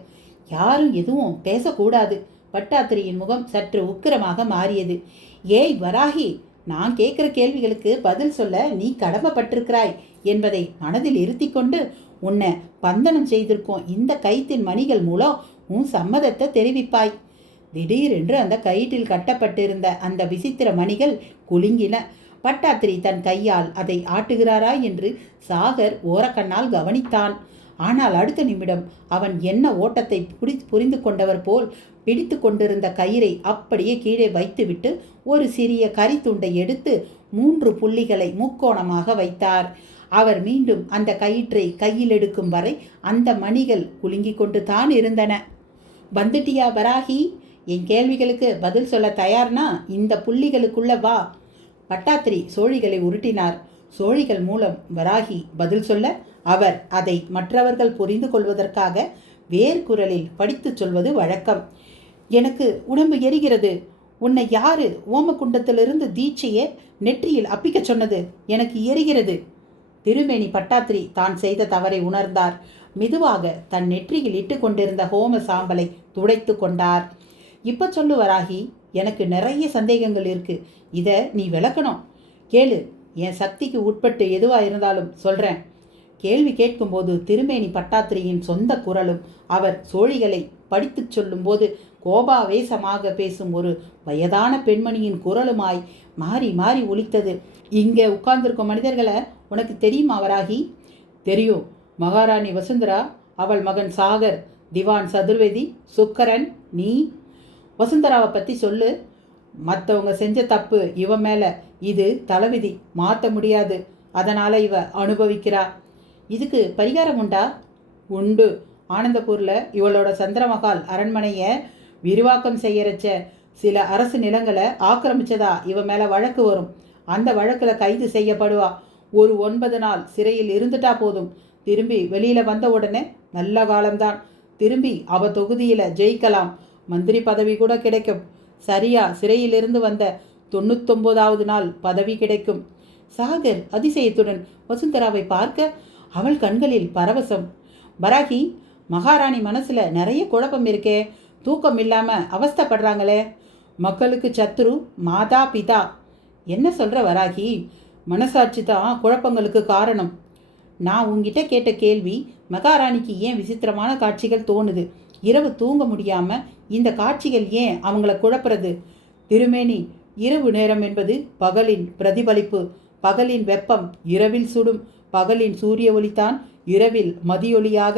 யாரும் எதுவும் பேசக்கூடாது. பட்டாத்திரியின் முகம் சற்று உக்கிரமாக மாறியது. ஏய் வராகி, நான் கேட்குற கேள்விகளுக்கு பதில் சொல்ல நீ கடமைப்பட்டிருக்கிறாய் என்பதை மனதில் இருத்தி கொண்டு உன்னை பந்தனம் செய்திருக்கோம் இந்த கயிற்றின் மணிகள் மூலம் உன் சம்மதத்தை தெரிவிப்பாய். திடீரென்று அந்த கயிற்றில் கட்டப்பட்டிருந்த அந்த விசித்திர மணிகள் குலுங்கின. பட்டாத்திரி தன் கையால் அதை ஆட்டுகிறாரா என்று சாகர் ஓரக்கண்ணால் கவனித்தான். ஆனால் அடுத்த நிமிடம் அவன் என்ன ஓட்டத்தை புரிந்து கொண்டவர் போல் பிடித்து கொண்டிருந்த கயிறை அப்படியே கீழே வைத்துவிட்டு ஒரு சிறிய கரித்துண்டை எடுத்து 3 புள்ளிகளை முக்கோணமாக வைத்தார். அவர் மீண்டும் அந்த கயிற்றை கையில் எடுக்கும் வரை அந்த மணிகள் குலுங்கி கொண்டு தான் இருந்தன. வந்துட்டியா வராகி? என் கேள்விகளுக்கு பதில் சொல்ல தயார்னா இந்த புள்ளிகளுக்குள்ள வா. பட்டாத்திரி சோழிகளை உருட்டினார். சோழிகள் மூலம் வராகி பதில் சொல்ல அவர் அதை மற்றவர்கள் புரிந்து கொள்வதற்காக வேர்க்குரலில் படித்து சொல்வது வழக்கம். எனக்கு உடம்பு எரிகிறது. உன்னை யாரு ஓமகுண்டத்திலிருந்து தீட்சையை நெற்றியில் அப்பிக்க சொன்னது? எனக்கு எரிகிறது. திருமேனி பட்டாத்திரி தான் செய்த தவறை உணர்ந்தார். மெதுவாக தன் நெற்றியில் இட்டு கொண்டிருந்த ஹோம சாம்பலை துடைத்து கொண்டார். இப்ப சொல்லு வராகி, எனக்கு நிறைய சந்தேகங்கள் இருக்கு. இதை நீ விளக்கணும். கேளு, என் சக்திக்கு உட்பட்டு எதுவாக இருந்தாலும் சொல்கிறேன். கேள்வி கேட்கும்போது திருமேனி பட்டாத்திரியின் சொந்த குரலும் அவர் சோழிகளை படித்துச் சொல்லும்போது கோபாவேசமாக பேசும் ஒரு வயதான பெண்மணியின் குரலுமாய் மாறி மாறி ஒலித்தது. இங்கே உட்கார்ந்திருக்கும் மனிதர்களை உனக்கு தெரியுமா வராகி? தெரியும். மகாராணி வசுந்தரா, அவள் மகன் சாகர், திவான் சதுர்வேதி, சுக்கரன், நீ. வசுந்தராவை பற்றி சொல்லு. மற்றவங்க செஞ்ச தப்பு இவ மேலே. இது தலைவிதி, மாற்ற முடியாது. அதனால் இவ அனுபவிக்கிறா. இதுக்கு பரிகாரம் உண்டா? உண்டு. ஆனந்தபூரில் இவளோட சந்திரமகால் அரண்மனையை விரிவாக்கம் செய்யறச்ச சில அரசு நிலங்களை ஆக்கிரமிச்சதா இவ மேலே வழக்கு வரும். அந்த வழக்கில் கைது செய்யப்படுவா. ஒரு 9 நாள் சிறையில் இருந்துட்டா போதும். திரும்பி வெளியில் வந்த உடனே நல்ல காலம்தான். திரும்பி அவ தொகுதியில் ஜெயிக்கலாம், மந்திரி பதவி கூட கிடைக்கும். சரியா சிறையிலிருந்து வந்த 99வது நாள் பதவி கிடைக்கும். சாகர் அதிசயத்துடன் வசுந்தராவை பார்க்க அவள் கண்களில் பரவசம். வராகி, மகாராணி மனசுல நிறைய குழப்பம் இருக்கே, தூக்கம் இல்லாம அவஸ்தைப்படுறாங்களே. மக்களுக்கு சத்ரு மாதா பிதா. என்ன சொல்ற வராகி? மனசாட்சி தான் குழப்பங்களுக்கு காரணம். நான் உங்ககிட்ட கேட்ட கேள்வி, மகாராணிக்கு ஏன் விசித்திரமான காட்சிகள் தோணுது, இரவு தூங்க முடியாம இந்த காட்சிகள் ஏன் அவங்கள குழப்புறது? திருமேனி, இரவு நேரம் என்பது பகலின் பிரதிபலிப்பு. பகலின் வெப்பம் இரவில் சுடும். பகலின் சூரிய ஒளிதான் இரவில் மதியொளியாக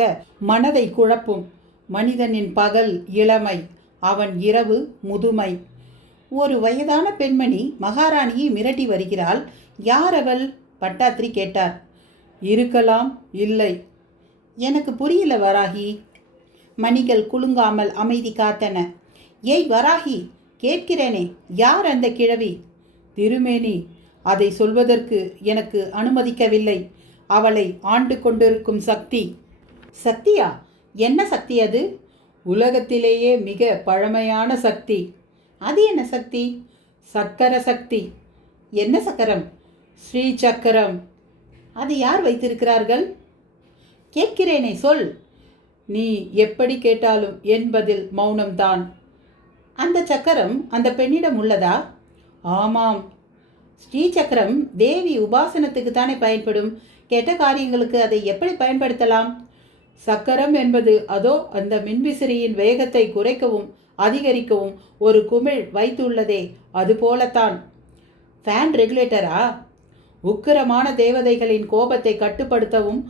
மனதை குழப்பும். மனிதனின் பகல் இளமை, அவன் இரவு முதுமை. ஒரு வயதான பெண்மணி மகாராணியை மிரட்டி வருகிறாள். யார் அவள்? பட்டாத்திரி கேட்டார். இருக்கலாம், இல்லை. எனக்கு புரியல வராகி. மணிகள் குலுங்காமல் அமைதி காத்தன. ஏய் வராகி, கேட்கிறேனே, யார் அந்த கிழவி? திருமேனி, அதை சொல்வதற்கு எனக்கு அனுமதிக்கவில்லை. அவளை ஆண்டு கொண்டிருக்கும் சக்தி. சக்தியா? என்ன சக்தி அது? உலகத்திலேயே மிக பழமையான சக்தி. அது என்ன சக்தி? சக்கர சக்தி. என்ன சக்கரம்? ஸ்ரீ சக்கரம். அது யார் வைத்திருக்கிறார்கள்? கேட்கிறேனே, சொல். நீ எப்படி கேட்டாலும் என் பதில் மௌனம்தான். அந்த சக்கரம் அந்த பெண்ணிடம் உள்ளதா? ஆமாம். ஸ்ரீ சக்கரம் தேவி உபாசனத்துக்கு தானே பயன்படும். கெட்ட காரியங்களுக்கு அதை எப்படி பயன்படுத்தலாம்? சக்கரம் என்பது அதோ அந்த மின்விசிறியின் வேகத்தை குறைக்கவும் அதிகரிக்கவும் ஒரு குமிழ் வைத்துள்ளதே, அது போலத்தான். ஃபேன் ரெகுலேட்டரா? உக்கிரமான தேவதைகளின் கோபத்தை கட்டுப்படுத்தவும்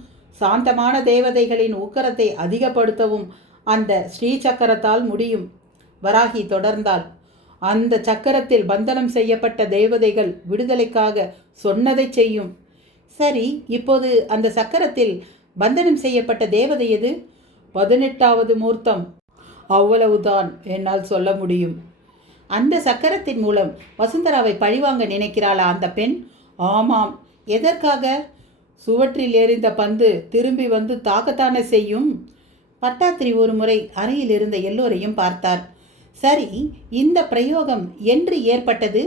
சாந்தமான தேவதைகளின் உக்கிரத்தை அதிகப்படுத்தவும் அந்த ஸ்ரீ சக்கரத்தால் முடியும். வராகி தொடர்ந்தாள். அந்த சக்கரத்தில் பந்தனம் செய்யப்பட்ட தேவதைகள் விடுதலைக்காக சொன்னதை செய்யும். சரி, இப்போது அந்த சக்கரத்தில் பந்தனம் செய்யப்பட்ட தேவதை எது? 18வது மூர்த்தம். அவ்வளவுதான் என்னால் சொல்ல முடியும். அந்த சக்கரத்தின் மூலம் வசுந்தராவை பழிவாங்க நினைக்கிறாளா அந்த பெண்? ஆமாம். எதற்காக? சுவற்றில் எறிந்த பந்து திரும்பி வந்து தாக்கத்தானே செய்யும். பட்டாத்திரி ஒரு முறை அறையில் இருந்த எல்லோரையும் பார்த்தார். சரி, இந்த பிரயோகம் என்று ஏற்பட்டது?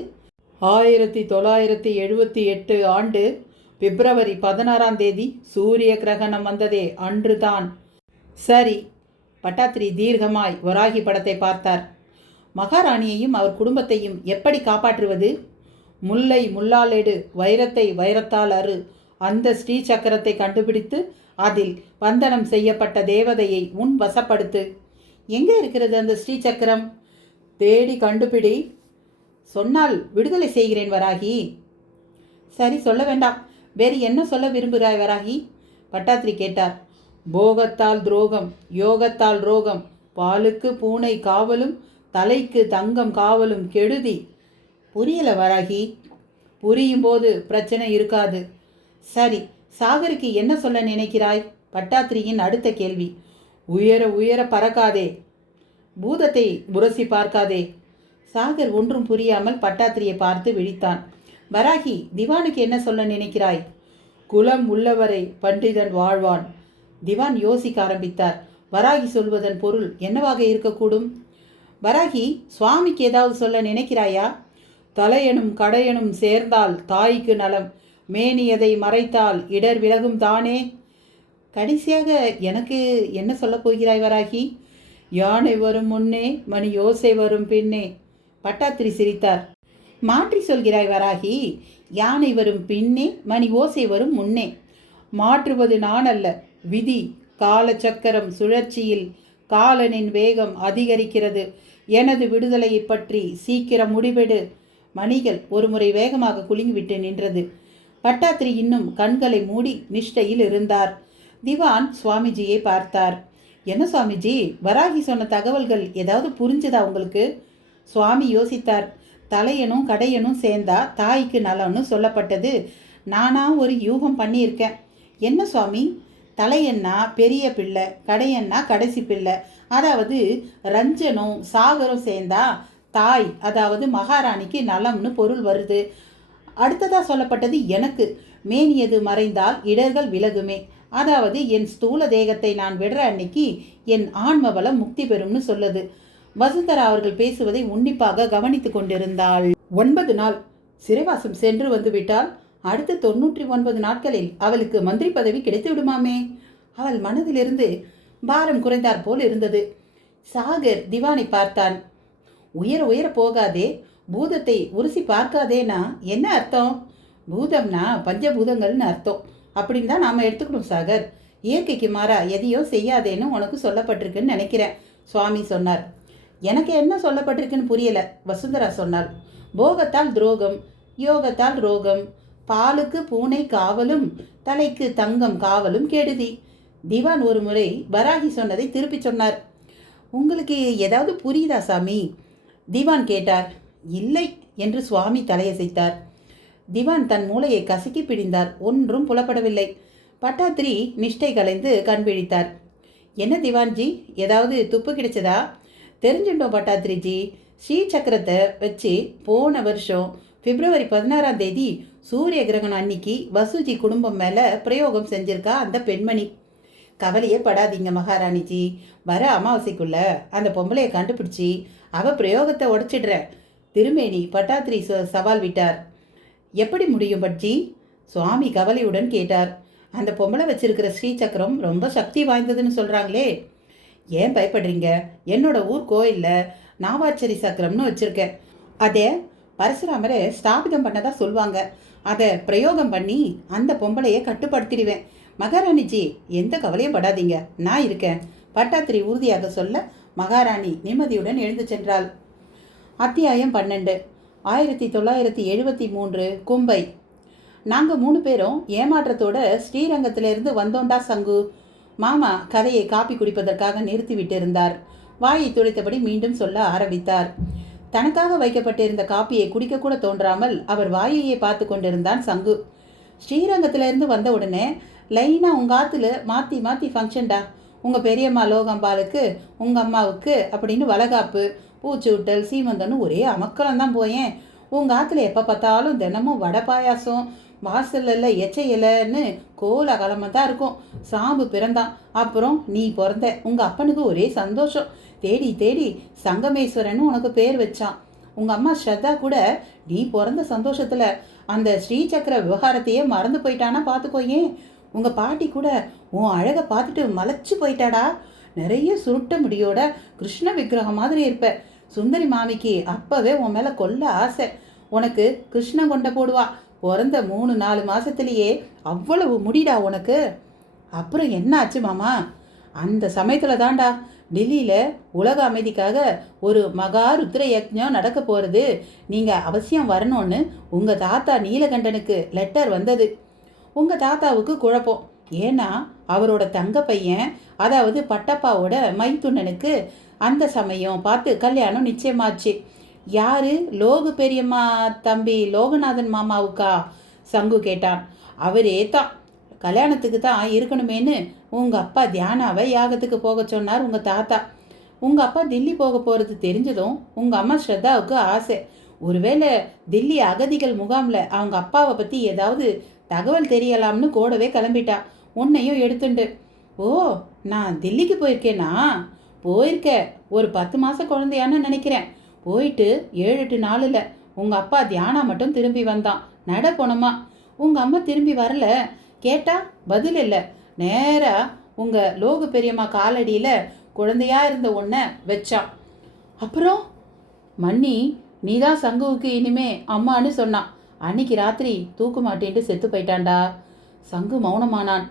1978 ஆண்டு பிப்ரவரி 16ஆம் தேதி சூரிய கிரகணம் வந்ததே அன்றுதான். சரி. பட்டாத்திரி தீர்க்கமாய் வராகி படத்தை பார்த்தார். மகாராணியையும் அவர் குடும்பத்தையும் எப்படி காப்பாற்றுவது? முல்லை முள்ளால் எடு, வைரத்தை வைரத்தால் அறு. அந்த ஸ்ரீ சக்கரத்தை கண்டுபிடித்து அதில் வந்தனம் செய்யப்பட்ட தேவதையை உன் வசப்படுத்து. எங்கே இருக்கிறது அந்த ஸ்ரீ சக்கரம்? தேடி கண்டுபிடி. சொன்னால் விடுதலை செய்கிறேன் வராகி. சரி, சொல்ல வேண்டாம். வேறு என்ன சொல்ல விரும்புகிறாய் வராகி? பட்டாத்திரி கேட்டார். போகத்தால் துரோகம், யோகத்தால் ரோகம், பாலுக்கு பூனை காவலும் தலைக்கு தங்கம் காவலும் கெடுதி. புரியல வராகி. புரியும் போது பிரச்சனை இருக்காது. சரி, சாகருக்கு என்ன சொல்ல நினைக்கிறாய்? பட்டாத்திரியின் அடுத்த கேள்வி. உயர உயர பறக்காதே, பூதத்தை உரசி பார்க்காதே. சாகர் ஒன்றும் புரியாமல் பட்டாத்திரியை பார்த்து விழித்தான். வராகி, திவானுக்கு என்ன சொல்ல நினைக்கிறாய்? குலம் உள்ளவரை பண்டிதன் வாழ்வான். திவான் யோசிக்க ஆரம்பித்தார். வராகி சொல்வதன் பொருள் என்னவாக இருக்கக்கூடும்? வராகி, சுவாமிக்கு ஏதாவது சொல்ல நினைக்கிறாயா? தலையனும் கடையனும் சேர்ந்தால் தாய்க்கு நலம், மேனியதை மறைத்தால் இடர் விலகும் தானே. கடைசியாக எனக்கு என்ன சொல்லப் போகிறாய் வராகி? யானை வரும் முன்னே மணி யோசை வரும் பின்னே. பட்டாத்திரி சிரித்தார். மாற்றி சொல்கிறாய் வராகி. யானை வரும் பின்னே, மணி ஓசை வரும் முன்னே. மாற்றுவது நான் அல்ல, விதி. காலச்சக்கரம் சுழற்சியில் காலனின் வேகம் அதிகரிக்கிறது. எனது விடுதலையை பற்றி சீக்கிரம் முடிவெடு. மணிகள் ஒருமுறை வேகமாக குலுங்கிவிட்டு நின்றது. பட்டாத்திரி இன்னும் கண்களை மூடி நிஷ்டையில் இருந்தார். திவான் சுவாமிஜியை பார்த்தார். என்ன சுவாமிஜி, வராகி சொன்ன தகவல்கள் ஏதாவது புரிஞ்சுதா உங்களுக்கு? சுவாமி யோசித்தார். தலையனும் கடையனும் சேர்ந்தா தாய்க்கு நலம்னு சொல்லப்பட்டது. நானா ஒரு யூகம் பண்ணியிருக்கேன். என்ன சுவாமி? தலையன்னா பெரிய பிள்ளை, கடையன்னா கடைசி பிள்ளை. அதாவது ரஞ்சனும் சாகரும் சேர்ந்தா தாய், அதாவது மகாராணிக்கு நலம்னு பொருள் வருது. அடுத்ததாக சொல்லப்பட்டது எனக்கு, மேனியது மறைந்தால் இடர்கள் விலகுமே. அதாவது என் ஸ்தூல தேகத்தை நான் விடுற அன்னைக்கு என் ஆன்ம பலம் முக்தி பெறும்னு சொல்லுது. வசுந்தரா அவர்கள் பேசுவதை உன்னிப்பாக கவனித்து கொண்டிருந்தாள். 9 நாள் சிறைவாசம் சென்று வந்து விட்டால் அடுத்த 99 நாட்களில் அவளுக்கு மந்திரி பதவி கிடைத்து விடுமாமே. அவள் மனதிலிருந்து பாரம் குறைந்தார் போல் இருந்தது. சாகர் திவானை பார்த்தான். உயர உயர போகாதே, பூதத்தை உருசி பார்க்காதேனா என்ன அர்த்தம்? பூதம்னா பஞ்சபூதங்கள்னு அர்த்தம் அப்படின்னு தான் நாம் எடுத்துக்கணும் சாகர். இயற்கைக்கு மாறா எதையோ செய்யாதேன்னு உனக்கு சொல்லப்பட்டிருக்குன்னு நினைக்கிறேன், சுவாமி சொன்னார். எனக்கு என்ன சொல்லப்பட்டிருக்குன்னு புரியல, வசுந்தரா சொன்னாள். போகத்தால் துரோகம், யோகத்தால் ரோகம், பாலுக்கு பூனை காவலும் தலைக்கு தங்கம் காவலும் கெடுதி. திவான் ஒரு முறை வராகி சொன்னதை திருப்பி சொன்னார். உங்களுக்கு ஏதாவது புரியுதா சாமி? திவான் கேட்டார். இல்லை என்று சுவாமி தலையசைத்தார். திவான் தன் மூளையை கசக்கி பிடிந்தார். ஒன்றும் புலப்படவில்லை. பட்டாத்திரி நிஷ்டை கலைந்து கண் விழித்தார். என்ன திவான்ஜி, ஏதாவது துப்பு கிடைச்சதா? தெரிஞ்சுட்டோம் பட்டாத்திரிஜி. ஸ்ரீ சக்கரத்தை வச்சு போன வருஷம் பிப்ரவரி 16ஆம் தேதி சூரிய கிரகணம் அன்னைக்கு வசுஜி குடும்பம் மேலே பிரயோகம் செஞ்சிருக்கா அந்த பெண்மணி. கவலையே படாதீங்க மகாராணிஜி, வர அமாவாசைக்குள்ள அந்த பொம்பளையை கண்டுபிடிச்சி அவ பிரயோகத்தை உடைச்சிடுறேன். திருமேனி பட்டாத்திரி சவால் விட்டார். எப்படி முடியும் பட்ஜி? சுவாமி கவலையுடன் கேட்டார். அந்த பொம்பளை வச்சிருக்கிற ஸ்ரீசக்கரம் ரொம்ப சக்தி வாய்ந்ததுன்னு சொல்கிறாங்களே. ஏன் பயப்படுறீங்க? என்னோட ஊர் கோயிலில் நாவாச்சரி சக்கரம்னு வச்சுருக்கேன். அதை பரசுராமரை ஸ்தாபிதம் பண்ணதா சொல்லுவாங்க. அதை பிரயோகம் பண்ணி அந்த பொம்பளையை கட்டுப்படுத்திடுவேன். மகாராணிஜி, எந்த கவலையும் படாதீங்க, நான் இருக்கேன், பட்டாத்திரி உறுதியாக சொல்ல மகாராணி நிம்மதியுடன் எழுந்து சென்றாள். அத்தியாயம் 12. 1973 கும்பை. நாங்கள் 3 பேரும் ஏமாற்றத்தோட ஸ்ரீரங்கத்திலிருந்து வந்தோண்டா சங்கு. மாமா கதையை காப்பி குடிப்பதற்காக நிறுத்திவிட்டு இருந்தார். வாயை துடைத்தபடி மீண்டும் சொல்ல ஆரம்பித்தார். தனக்காக வைக்கப்பட்டிருந்த காப்பியை குடிக்கக்கூட தோன்றாமல் அவர் வாயையே பார்த்து கொண்டிருந்தான் சங்கு. ஸ்ரீரங்கத்திலேருந்து வந்த உடனே லைனாக உங்கள் ஆற்றுல மாற்றி மாற்றி ஃபங்க்ஷன்டா. உங்கள் பெரியம்மா லோகம்பாலுக்கு, உங்கள் அம்மாவுக்கு அப்படின்னு வளகாப்பு, பூச்சூட்டல், சீமந்தன்னு ஒரே அமக்கலம்தான் போயேன். உங்கள் ஆற்றுல எப்போ பார்த்தாலும் தினமும் வடை பாயாசம், வாசலில் எச்சை இலைன்னு கோலாகலமாக தான் இருக்கும். சாம்பு பிறந்தான், அப்புறம் நீ பிறந்த. உங்கள் அப்பனுக்கு ஒரே சந்தோஷம். தேடி தேடி சங்கமேஸ்வரன்னு உனக்கு பேர் வச்சான். உங்கள் அம்மா ஸ்ரத்தா கூட நீ பிறந்த சந்தோஷத்தில் அந்த ஸ்ரீசக்கர விவகாரத்தையே மறந்து போயிட்டானா பார்த்துக்கோயே. உங்கள் பாட்டி கூட உன் அழகை பார்த்துட்டு மலைச்சு போயிட்டாடா. நிறைய சுருட்ட முடியோட கிருஷ்ண விக்கிரகம் மாதிரி இருப்ப. சுந்தரி மாமிக்கு அப்போவே உன் மேலே கொல்ல ஆசை. உனக்கு கிருஷ்ணன் கொண்ட போடுவா. பிறந்த 3-4 மாதத்துலேயே அவ்வளவு முடிடா உனக்கு. அப்புறம் என்ன ஆச்சு மாமா? அந்த சமயத்தில் தாண்டா டெல்லியில் உலக அமைதிக்காக ஒரு மகா ருத்ர யக்ஞம் நடக்க போகிறது. நீங்கள் அவசியம் வரணும்னு உங்கள் தாத்தா நீலகண்டனுக்கு லெட்டர் வந்தது. உங்கள் தாத்தாவுக்கு குழப்பம். ஏன்னா அவரோட தங்க பையன், அதாவது பட்டப்பாவோட மைத்துனனுக்கு அந்த சமயம் பார்த்து கல்யாணம் நிச்சயமாச்சு. யாரு? லோகு பெரியம்மா தம்பி லோகநாதன் மாமாவுக்கா? சங்கு கேட்டான். அவரே தான். கல்யாணத்துக்கு தான் இருக்கணுமேனு உங்கள் அப்பா தியானாவை யாகத்துக்கு போக சொன்னார் உங்கள் தாத்தா. உங்கள் அப்பா தில்லி போக போகிறது தெரிஞ்சதும் உங்கள் அம்மா ஸ்ரத்தாவுக்கு ஆசை. ஒருவேளை தில்லி அகதிகள் முகாமில் அவங்க அப்பாவை பற்றி ஏதாவது தகவல் தெரியலாம்னு கூடவே கிளம்பிட்டா. உன்னையும் எடுத்துண்டு. ஓ, நான் தில்லிக்கு போயிருக்கேனா? போயிருக்க. ஒரு 10 மாதம் குழந்தையான்னு நினைக்கிறேன். போயிட்டு 7-8 நாளில் உங்கள் அப்பா தியானா மட்டும் திரும்பி வந்தான். நட போனோமா. உங்கள் அம்மா திரும்பி வரல. கேட்டால் பதில் இல்லை. நேராக உங்கள் லோகு பெரியம்மா காலடியில் குழந்தையா இருந்த ஒன்றை வச்சான். அப்புறம் மன்னி நீதான் சங்குவுக்கு இனிமே அம்மான்னு சொன்னான். அன்னைக்கு ராத்திரி தூக்க மாட்டேன்ட்டு செத்து போயிட்டான்டா. சங்கு மௌனமானான்.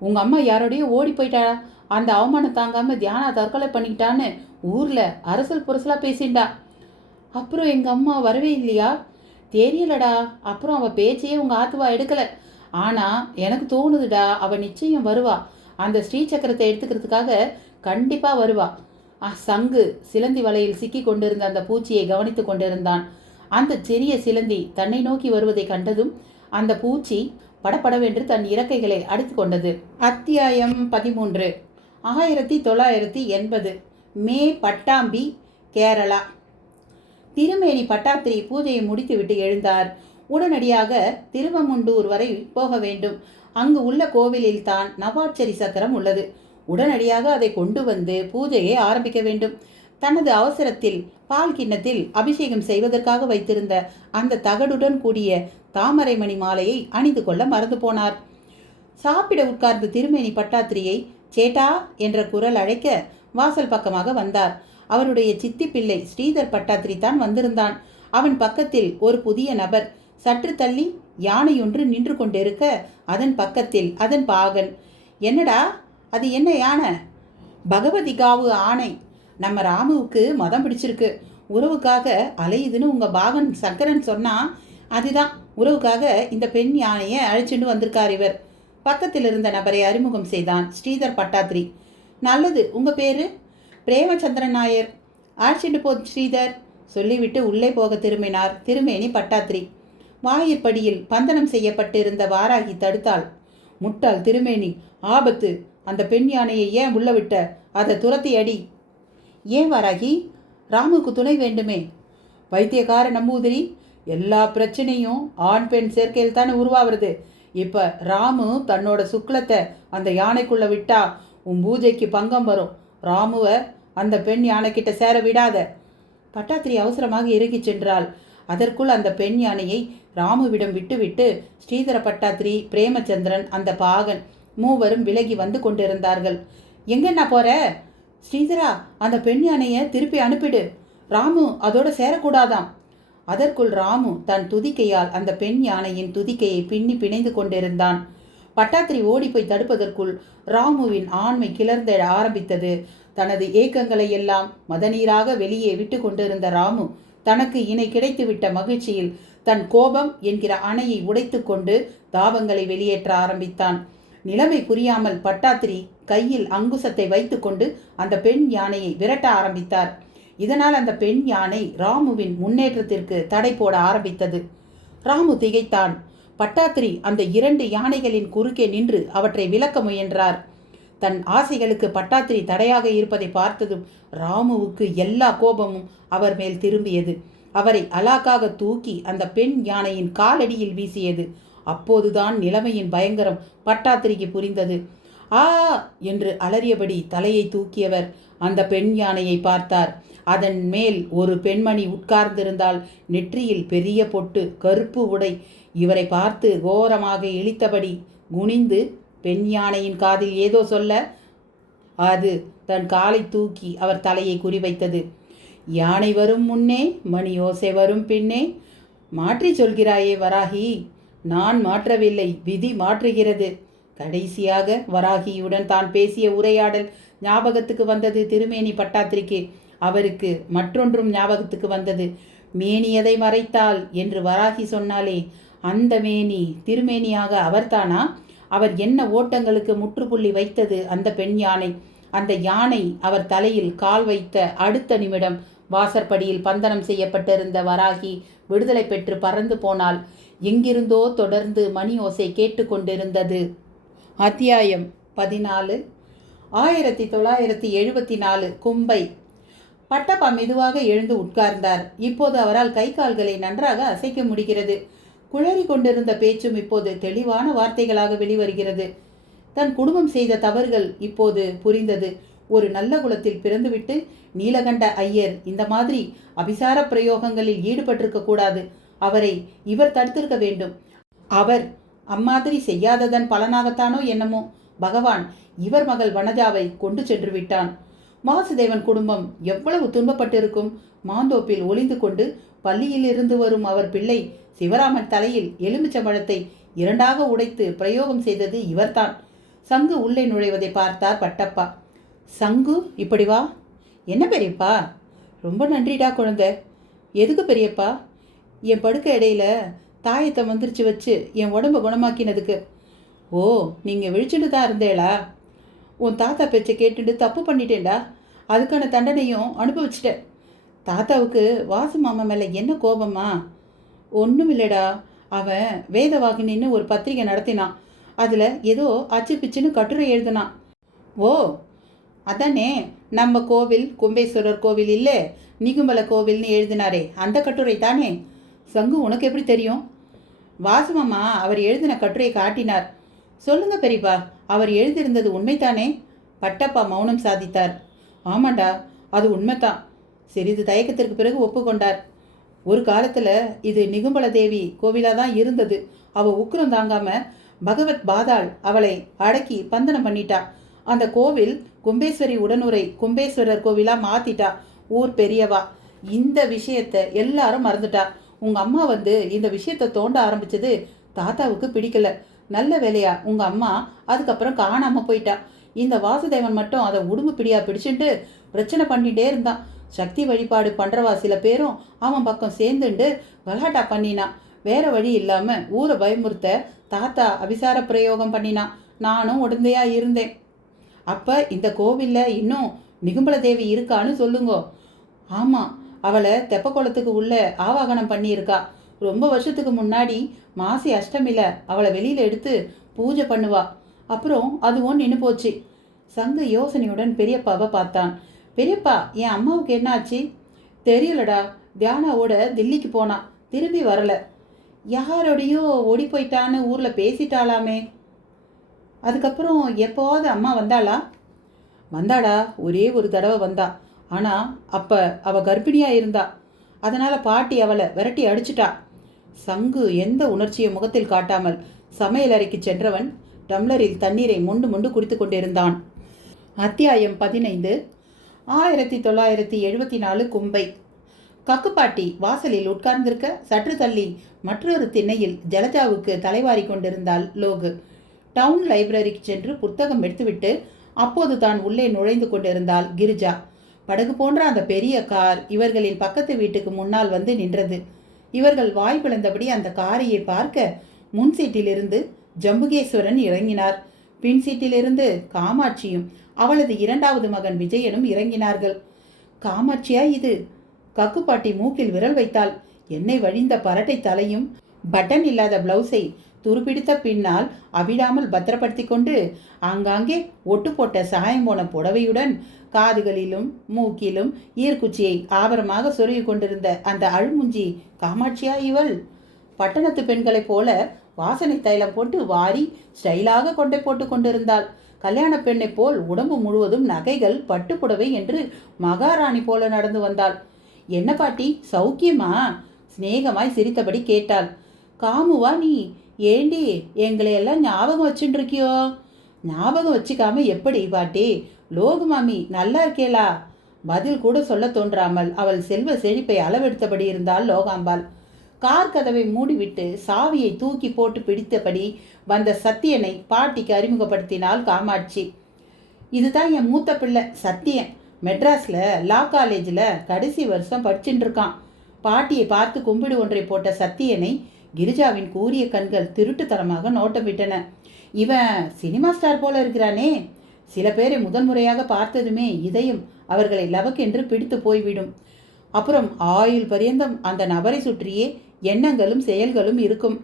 உங்கள் அம்மா யாரோடையும் ஓடி போயிட்டாடா. அந்த அவமானம் தாங்காமல் தியானா தற்கொலை பண்ணிக்கிட்டான்னு ஊரில் அரசல் புரசலாக பேசிண்டா. அப்புறம் எங்கள் அம்மா வரவே இல்லையா? தெரியலடா. அப்புறம் அவள் பேச்சையே உங்கள் ஆத்துவா எடுக்கலை. ஆனால் எனக்கு தோணுதுடா, அவள் நிச்சயம் வருவா. அந்த ஸ்ரீசக்கரத்தை எடுத்துக்கிறதுக்காக கண்டிப்பாக வருவா. சங்கு சிலந்தி வலையில் சிக்கி கொண்டிருந்த அந்த பூச்சியை கவனித்து கொண்டிருந்தான். அந்த சிறிய சிலந்தி தன்னை நோக்கி வருவதை கண்டதும் அந்த பூச்சி படபடவென்று தன் இறக்கைகளை அடித்து கொண்டது. அத்தியாயம் 13. 1980 மே. பட்டாம்பி, கேரளா. திருமேனி பட்டாத்திரி பூஜையை முடித்துவிட்டு எழுந்தார். உடனடியாக திருவமுண்டூர் வரை போக வேண்டும். அங்கு உள்ள கோவிலில் தான் நவாட்சரி சக்கரம் உள்ளது. உடனடியாக அதை கொண்டு வந்து பூஜையை ஆரம்பிக்க வேண்டும். தனது அவசரத்தில் பால் கிண்ணத்தில் அபிஷேகம் செய்வதற்காக வைத்திருந்த அந்த தகடுடன் கூடிய தாமரைமணி மாலையை அணிந்து கொள்ள மறந்து போனார். சாப்பிட உட்கார்ந்த திருமேனி பட்டாத்திரியை சேட்டா என்ற குரல் அழைக்க வாசல் பக்கமாக வந்தார். அவருடைய சித்தி பிள்ளை ஸ்ரீதர் பட்டாத்திரி தான் வந்திருந்தான். அவன் பக்கத்தில் ஒரு புதிய நபர். சற்று தள்ளி யானையொன்று நின்று கொண்டிருக்க அதன் பக்கத்தில் அதன் பாகன். என்னடா அது, என்ன யானை? பகவதி காவு ஆணை. நம்ம ராமுவுக்கு மதம் பிடிச்சிருக்கு, உறவுக்காக அலையுதுன்னு உங்கள் பாகன் சங்கரன் சொன்னா, அதுதான் உறவுக்காக இந்த பெண் யானையை அழைச்சிட்டு வந்திருக்கார் இவர். பக்கத்தில் இருந்த நபரை அறிமுகம் செய்தான் ஸ்ரீதர் பட்டாத்திரி. நல்லது, உங்கள் பேர்? பிரேமச்சந்திரன் நாயர். அழைச்சிட்டு போ ஸ்ரீதர் சொல்லிவிட்டு உள்ளே போக திரும்பினார் திருமேனி பட்டாத்திரி. வாயிற்படியில் பந்தனம் செய்யப்பட்டிருந்த வாராகி தடுத்தாள். முட்டாள் திருமேனி, ஆபத்து! அந்த பெண் யானையை ஏன் உள்ள விட்ட? அதை துரத்தி அடி. ஏன் வாராகி? ராமுக்கு துணை வேண்டுமே. வைத்தியக்கார நம்பூதிரி, எல்லா பிரச்சனையும் ஆண் பெண் சேர்க்கையில் தானே உருவாகிறது. இப்போ ராமு தன்னோட சுக்லத்தை அந்த யானைக்குள்ளே விட்டா உன் பூஜைக்கு பங்கம் வரும். ராமுவை அந்த பெண் யானைக்கிட்ட சேர விடாத. பட்டாத்திரி அவசரமாக இறங்கிச் சென்றாள். அதற்குள் அந்த பெண் யானையை ராமுவிடம் விட்டுவிட்டு ஸ்ரீதர பட்டாத்திரி, பிரேமச்சந்திரன், அந்த பாகன் மூவரும் விலகி வந்து கொண்டிருந்தார்கள். எங்கண்ணா போற? ஸ்ரீதரா, அந்த பெண் யானையை திருப்பி அனுப்பிடு. ராமு அதோட சேரக்கூடாதாம். அதற்குள் ராமு தன் துதிக்கையால் அந்த பெண் யானையின் துதிக்கையை பின்னி பிணைந்து கொண்டிருந்தான். பட்டாத்திரி ஓடிப்போய் தடுப்பதற்குள் ராமுவின் ஆண்மை கிளர்ந்தெழ ஆரம்பித்தது. தனது ஏக்கங்களை எல்லாம் மதநீராக வெளியே விட்டு கொண்டிருந்த ராமு தனக்கு இணை கிடைத்துவிட்ட மகிழ்ச்சியில் தன் கோபம் என்கிற அணையை உடைத்து கொண்டு தாபங்களை வெளியேற்ற ஆரம்பித்தான். நிலைமை புரியாமல் பட்டாத்திரி கையில் அங்குசத்தை வைத்துக்கொண்டு அந்த பெண் யானையை விரட்ட ஆரம்பித்தார். இதனால் அந்த பெண் யானை ராமுவின் முன்னேற்றத்திற்கு தடை போட ஆரம்பித்தது. ராமு திகைத்தான். பட்டாத்திரி அந்த 2 யானைகளின் குறுக்கே நின்று அவற்றை விலக்க முயன்றார். தன் ஆசைகளுக்கு பட்டாத்திரி தடையாக இருப்பதை பார்த்ததும் ராமுவுக்கு எல்லா கோபமும் அவர் மேல் திரும்பியது. அவரை அலாக்காக தூக்கி அந்த பெண் யானையின் காலடியில் வீசியது. அப்போதுதான் நிலைமையின் பயங்கரம் பட்டாத்திரிக்கு புரிந்தது. ஆ என்று அலறியபடி தலையை தூக்கியவர் அந்த பெண் யானையை பார்த்தார். அதன் மேல் ஒரு பெண்மணி உட்கார்ந்திருந்தால். நெற்றியில் பெரிய பொட்டு, கருப்பு உடை. இவரை பார்த்து கோரமாக இழித்தபடி குனிந்து பெண் யானையின் காதில் ஏதோ சொல்ல அது தன் காலை தூக்கி அவர் தலையை குறிவைத்தது. யானை வரும் முன்னே மணி ஓசை வரும் பின்னே. மாற்றி சொல்கிறாயே வராகி. நான் மாற்றவில்லை, விதி மாற்றுகிறது. கடைசியாக வராகியுடன் தான் பேசிய உரையாடல் ஞாபகத்துக்கு வந்தது திருமேனி பட்டாத்திரிக்கு. அவருக்கு மற்றொன்றும் ஞாபகத்துக்கு வந்தது. மேனியதை மறைத்தாள் என்று வராகி சொன்னாலே, அந்த மேனி திருமேனியாக அவர்தானா? அவர் என்ன ஓட்டங்களுக்கு முற்றுப்புள்ளி வைத்தது அந்த பெண் யானை. அந்த யானை அவர் தலையில் கால் வைத்த அடுத்த நிமிடம் வாசற்படியில் பந்தனம் செய்யப்பட்டிருந்த வராகி விடுதலை பெற்று பறந்து போனால். எங்கிருந்தோ தொடர்ந்து மணி ஓசை கேட்டுக்கொண்டிருந்தது. அத்தியாயம் 14. 1974 கும்பை. பட்டப்பா மெதுவாக எழுந்து உட்கார்ந்தார். இப்போது அவரால் கை கால்களை நன்றாக அசைக்க முடிகிறது. குழறி கொண்டிருந்த பேச்சும் இப்போது தெளிவான வார்த்தைகளாக வெளிவருகிறது. தன் குடும்பம் செய்த தவறுகள் இப்போது புரிந்தது. ஒரு நல்ல குலத்தில் பிறந்துவிட்டு நீலகண்ட ஐயர் இந்த மாதிரி அபிசார பிரயோகங்களில் ஈடுபட்டிருக்க கூடாது. அவரை இவர் தடுத்திருக்க வேண்டும். அவர் அம்மாதிரி செய்யாததன் பலனாகத்தானோ என்னமோ பகவான் இவர் மகள் வனஜாவை கொண்டு சென்று விட்டான். வாசுதேவன் குடும்பம் எவ்வளவு துன்பப்பட்டிருக்கும். மாந்தோப்பில் ஒளிந்து கொண்டு பள்ளியில் இருந்து வரும் அவர் பிள்ளை சிவராமன் தலையில் எலுமிச்சம்பழத்தை 2ஆக உடைத்து பிரயோகம் செய்தது இவர்தான். சங்கு உள்ளே நுழைவதை பார்த்தார் பட்டப்பா. சங்கு, இப்படி வா. என்ன பெரியப்பா? ரொம்ப நன்றிடா குழந்தை. எதுக்கு பெரியப்பா? என் படுக்கை இடையில தாயத்தை மந்திரிச்சு வச்சு என் உடம்பை குணமாக்கினதுக்கு. ஓ, நீங்கள் விழிச்சுட்டு தான் இருந்தேளா? உன் தாத்தா பேச்சை கேட்டுட்டு தப்பு பண்ணிட்டேன்டா. அதுக்கான தண்டனையும் அனுபவிச்சிட்டேன். தாத்தாவுக்கு வாசு மாமா மேலே என்ன கோபமா? ஒன்றும் இல்லைடா. அவன் வேதவாகினின்னு ஒரு பத்திரிகை நடத்தினான். அதில் ஏதோ அச்சு பிச்சுன்னு கட்டுரை எழுதினான். ஓ, அதானே நம்ம கோவில் கும்பேஸ்வரர் கோவில் இல்லை நிகும்பல கோவில்னு எழுதினாரே அந்த கட்டுரை தானே? சங்கு, உனக்கு எப்படி தெரியும்? வாசுமாமா அவர் எழுதின கட்டுரையை காட்டினார். சொல்லுங்க பெரியப்பா, அவர் எழுதியிருந்தது உண்மைதானே? பட்டப்பா மௌனம் சாதித்தார். ஆமாண்டா, அது உண்மைதான். சிறிது தயக்கத்திற்கு பிறகு ஒப்புக்கொண்டார். ஒரு காலத்தில் இது நிகும்பல தேவி கோவிலாக தான் இருந்தது. அவள் உக்கிரம் தாங்காம பகவத் பாதாள் அவளை அடக்கி பந்தனம் பண்ணிட்டா. அந்த கோவில் கும்பேஸ்வரி உடனுரை கும்பேஸ்வரர் கோவிலாக மாற்றிட்டா ஊர் பெரியவா. இந்த விஷயத்தை எல்லாரும் மறந்துட்டா. உங்கள் அம்மா வந்து இந்த விஷயத்தை தோண்ட ஆரம்பிச்சது தாத்தாவுக்கு பிடிக்கல. நல்ல வேலையா உங்கள் அம்மா அதுக்கப்புறம் காணாமல் போயிட்டா. இந்த வாசுதேவன் மட்டும் அதை உடும்பு பிடியா பிடிச்சிட்டு பிரச்சனை பண்ணிகிட்டே இருந்தான். சக்தி வழிபாடு பண்ணுறவா சில பேரும் அவன் பக்கம் சேர்ந்துண்டு கலாட்டா பண்ணினான். வேற வழி இல்லாமல் ஊரை பயமுறுத்த தாத்தா அபிசார பிரயோகம் பண்ணினான். நானும் உடந்தையா இருந்தேன். அப்போ இந்த கோவிலில் இன்னும் நிகும்பல தேவி இருக்கான்னு சொல்லுங்கோ. ஆமாம், அவளை தெப்பக்குளத்துக்கு உள்ள ஆவாகனம் பண்ணியிருக்கா. ரொம்ப வருஷத்துக்கு முன்னாடி மாசி அஷ்டமியில் அவளை வெளியில் எடுத்து பூஜை பண்ணுவா. அப்புறம் அதுவும் நின்று போச்சு. சங்க யோசனையுடன் பெரியப்பாவை பார்த்தான். பெரியப்பா, என் அம்மாவுக்கு என்ன ஆச்சு? தெரியலடா. தியானாவோட தில்லிக்கு போனா, திரும்பி வரல. யாரோடையோ ஓடி போயிட்டான்னு ஊரில் பேசிட்டாளாமே. அதுக்கப்புறம் எப்போவாது அம்மா வந்தாளா? வந்தாடா, ஒரே ஒரு தடவை வந்தா. ஆனால் அப்போ அவள் கர்ப்பிணியாக இருந்தா. அதனால் பாட்டி அவளை விரட்டி அடிச்சிட்டா. சங்கு எந்த உணர்ச்சியை முகத்தில் காட்டாமல் சமையல் அறைக்கு சென்றவன் டம்ளரில் தண்ணீரை மொண்டு மொண்டு குடித்து கொண்டிருந்தான். அத்தியாயம் 15. 1974 கும்பை. கக்குப்பாட்டி வாசலில் உட்கார்ந்திருக்க சற்று தள்ளி மற்றொரு திண்ணையில் ஜலஜாவுக்கு தலைவாரி கொண்டிருந்தாள் லோகு. டவுன் லைப்ரரிக்கு சென்று புத்தகம் எடுத்துவிட்டு அப்போது தான் உள்ளே நுழைந்து கொண்டிருந்தாள் கிரிஜா. படகு போன்ற அந்த பெரிய கார் இவர்களின் பக்கத்து வீட்டுக்கு முன்னால் வந்து நின்றது. இவர்கள் வாய் பிளந்தபடி அந்த காரையை பார்க்க முன் சீட்டிலிருந்து ஜம்புகேஸ்வரன் இறங்கினார். பின் சீட்டிலிருந்து காமாட்சியும் அவளது இரண்டாவது மகன் விஜயனும் இறங்கினார்கள். காமாட்சியா இது? கக்குப்பாட்டி மூக்கில் விரல் வைத்தாள். எண்ணெய் வழிந்த பரட்டை தலையும் பட்டன் இல்லாத பிளவுஸை துருப்பிடித்த பின்னால் அவிடாமல் பத்திரப்படுத்தி கொண்டு ஆங்காங்கே ஒட்டு போட்ட சாயம் போன புடவையுடன் காதுகளிலும் மூக்கிலும் ஈர்க்குச்சியை ஆபரமாக சொருகி கொண்டிருந்த அந்த அழுமுஞ்சி காமாட்சியா இவள்? பட்டணத்து பெண்களைப் போல வாசனை தைலம் போட்டு வாரி ஸ்டைலாக கொண்டை போட்டு கொண்டிருந்தாள். கல்யாண பெண்ணை போல் உடம்பு முழுவதும் நகைகள் பட்டுப்புடவை என்று மகாராணி போல நடந்து வந்தாள். என்ன பாட்டி, சௌக்கியமா? சிநேகமாய் சிரித்தபடி கேட்டாள். காமுவா நீ? ஏண்டி எங்களை எல்லாம் ஞாபகம் வச்சுட்டு இருக்கியோ? ஞாபகம் வச்சுக்காம எப்படி பாட்டி? லோகு மாமி நல்லா இருக்கேளா? பதில் கூட சொல்ல தோன்றாமல் அவள் செல்வ செழிப்பை அளவெடுத்தபடி இருந்தாள் லோகாம்பாள். கார் கதவை மூடிவிட்டு சாவியை தூக்கி போட்டு பிடித்தபடி வந்த சத்தியனை பாட்டிக்கு அறிமுகப்படுத்தினாள் காமாட்சி. இதுதான் என் மூத்த பிள்ளை சத்தியன். மெட்ராஸில் லா காலேஜில் கடைசி வருஷம் படிச்சுட்டு இருக்கான். பாட்டியை பார்த்து கும்பிடு ஒன்றை போட்ட சத்தியனை கிரிஜாவின் கூரிய கண்கள் திருட்டுத்தனமாக நோட்டமிட்டன. இவன் சினிமா ஸ்டார் போல இருக்கிறானே. சில பேரை முதன்முறையாக பார்த்ததுமே இதயம் அவர்களை லவக்கென்று பிடித்து போய்விடும். அப்புறம் ஆயுள் பரியந்தம் அந்த நபரை சுற்றியே எண்ணங்களும் செயல்களும் இருக்கும்.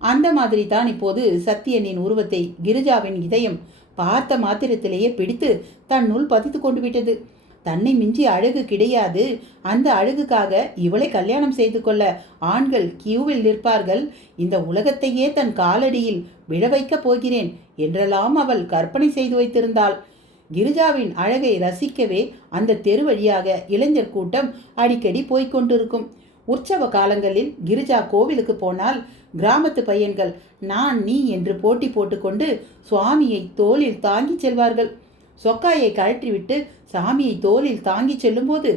அந்த மாதிரி தான் இப்போது சத்தியனின் உருவத்தை கிரிஜாவின் இதயம் பார்த்த மாத்திரத்திலேயே பிடித்து தன்னுள் பதித்து கொண்டு விட்டது. தன்னை மிஞ்சி அழகு கிடையாது. அந்த அழகுக்காக இவளை கல்யாணம் செய்து கொள்ள ஆண்கள் கியூவில் நிற்பார்கள். இந்த உலகத்தையே தன் காலடியில் விழ வைக்கப் போகிறேன் என்றெல்லாம் அவள் கற்பனை செய்து வைத்திருந்தாள். கிரிஜாவின் அழகை ரசிக்கவே அந்த தெரு வழியாக இளைஞர் கூட்டம் அடிக்கடி போய்கொண்டிருக்கும். உற்சவ காலங்களில் கிரிஜா கோவிலுக்கு போனால் கிராமத்து பையன்கள் நான் நீ என்று போட்டி போட்டுக்கொண்டு சுவாமியை தோளில் தாங்கி செல்வார்கள். சொக்காயை கழற்றிவிட்டு சாமியை தோளில் தாங்கி செல்லும்போது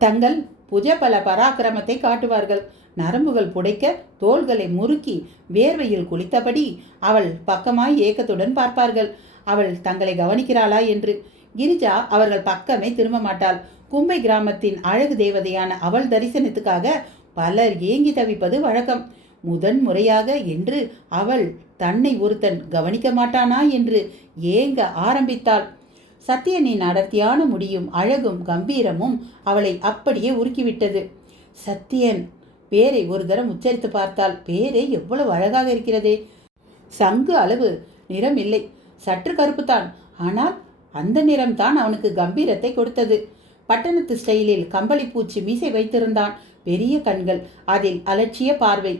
தங்கள் புஜபல பராக்கிரமத்தை காட்டுவார்கள். நரம்புகள் புடைக்க தோள்களை முறுக்கி வேர்வையில் குளித்தபடி அவள் பக்கமாய் ஏக்கத்துடன் பார்ப்பார்கள். அவள் தங்களை கவனிக்கிறாளா என்று. கிரிஜா அவர்கள் பக்கமே திரும்ப மாட்டாள். கும்பை கிராமத்தின் அழகு தேவதையான அவள் தரிசனத்துக்காக பலர் ஏங்கி தவிப்பது வழக்கம். முதன் முறையாக என்று அவள் தன்னை ஒருத்தன் கவனிக்க மாட்டானா என்று ஏங்க ஆரம்பித்தாள். சத்தியனின் அடர்த்தியான முடியும் அழகும் கம்பீரமும் அவளை அப்படியே உருக்கிவிட்டது. சத்தியன் பேரை ஒரு தரம் உச்சரித்து பார்த்தாள். பேரே எவ்வளவு அழகாக இருக்கிறதே. சங்கு அளவு நிறம் இல்லை, சற்று கருப்புத்தான். ஆனால் அந்த நிறம்தான் அவனுக்கு கம்பீரத்தை கொடுத்தது. பட்டணத்து ஸ்டைலில் கம்பளி பூச்சி மீசை வைத்திருந்தான். பெரிய கண்கள், அதில் அலட்சிய பார்வை.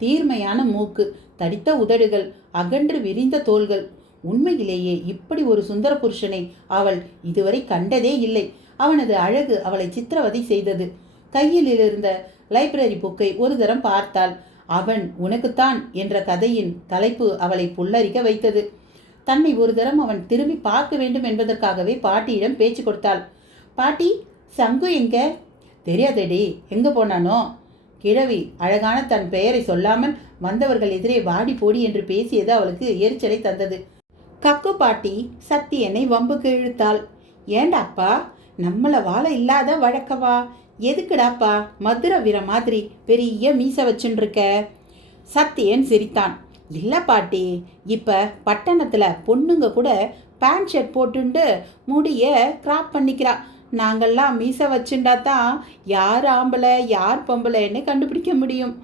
தீர்மையான மூக்கு, தடித்த உதடுகள், அகன்று விரிந்த தோள்கள். உண்மையிலேயே இப்படி ஒரு சுந்தர புருஷனை அவள் இதுவரை கண்டதே இல்லை. அவனது அழகு அவளை சித்திரவதை செய்தது. கையில் இருந்த லைப்ரரி புக்கை ஒரு தரம் பார்த்தாள். அவன் உனக்குத்தான் என்ற கதையின் தலைப்பு அவளை புல்லரிக்க வைத்தது. தன்னை ஒரு தரம் அவன் திரும்பி பார்க்க வேண்டும் என்பதற்காகவே பாட்டியிடம் பேச்சு கொடுத்தாள். பாட்டி, சங்கு எங்க? தெரியாதேடி, எங்க போனானோ? கிழவி அழகான தன் பெயரை சொல்லாமல் வந்தவர்கள் எதிரே வாடி போடி என்று பேசியது அவளுக்கு எரிச்சலை தந்தது. கக்கு பாட்டி சத்தியனை வம்புக்கு இழுத்தாள். ஏண்டாப்பா, நம்மள வாழ இல்லாத வழக்கவா? எதுக்குடாப்பா மதுர வீர மாதிரி பெரிய மீச வச்சுருக்க? சத்தியன் சிரித்தான். இல்லை பாட்டி, இப்போ பட்டணத்தில் பொண்ணுங்க கூட பேண்ட் ஷர்ட் போட்டுண்டு முடிய கிராப் பண்ணிக்கிறா. நாங்கள்லாம் மீச வச்சுண்டா தான் யார் ஆம்பளை யார் பொம்பளைன்னு கண்டுபிடிக்க முடியும்.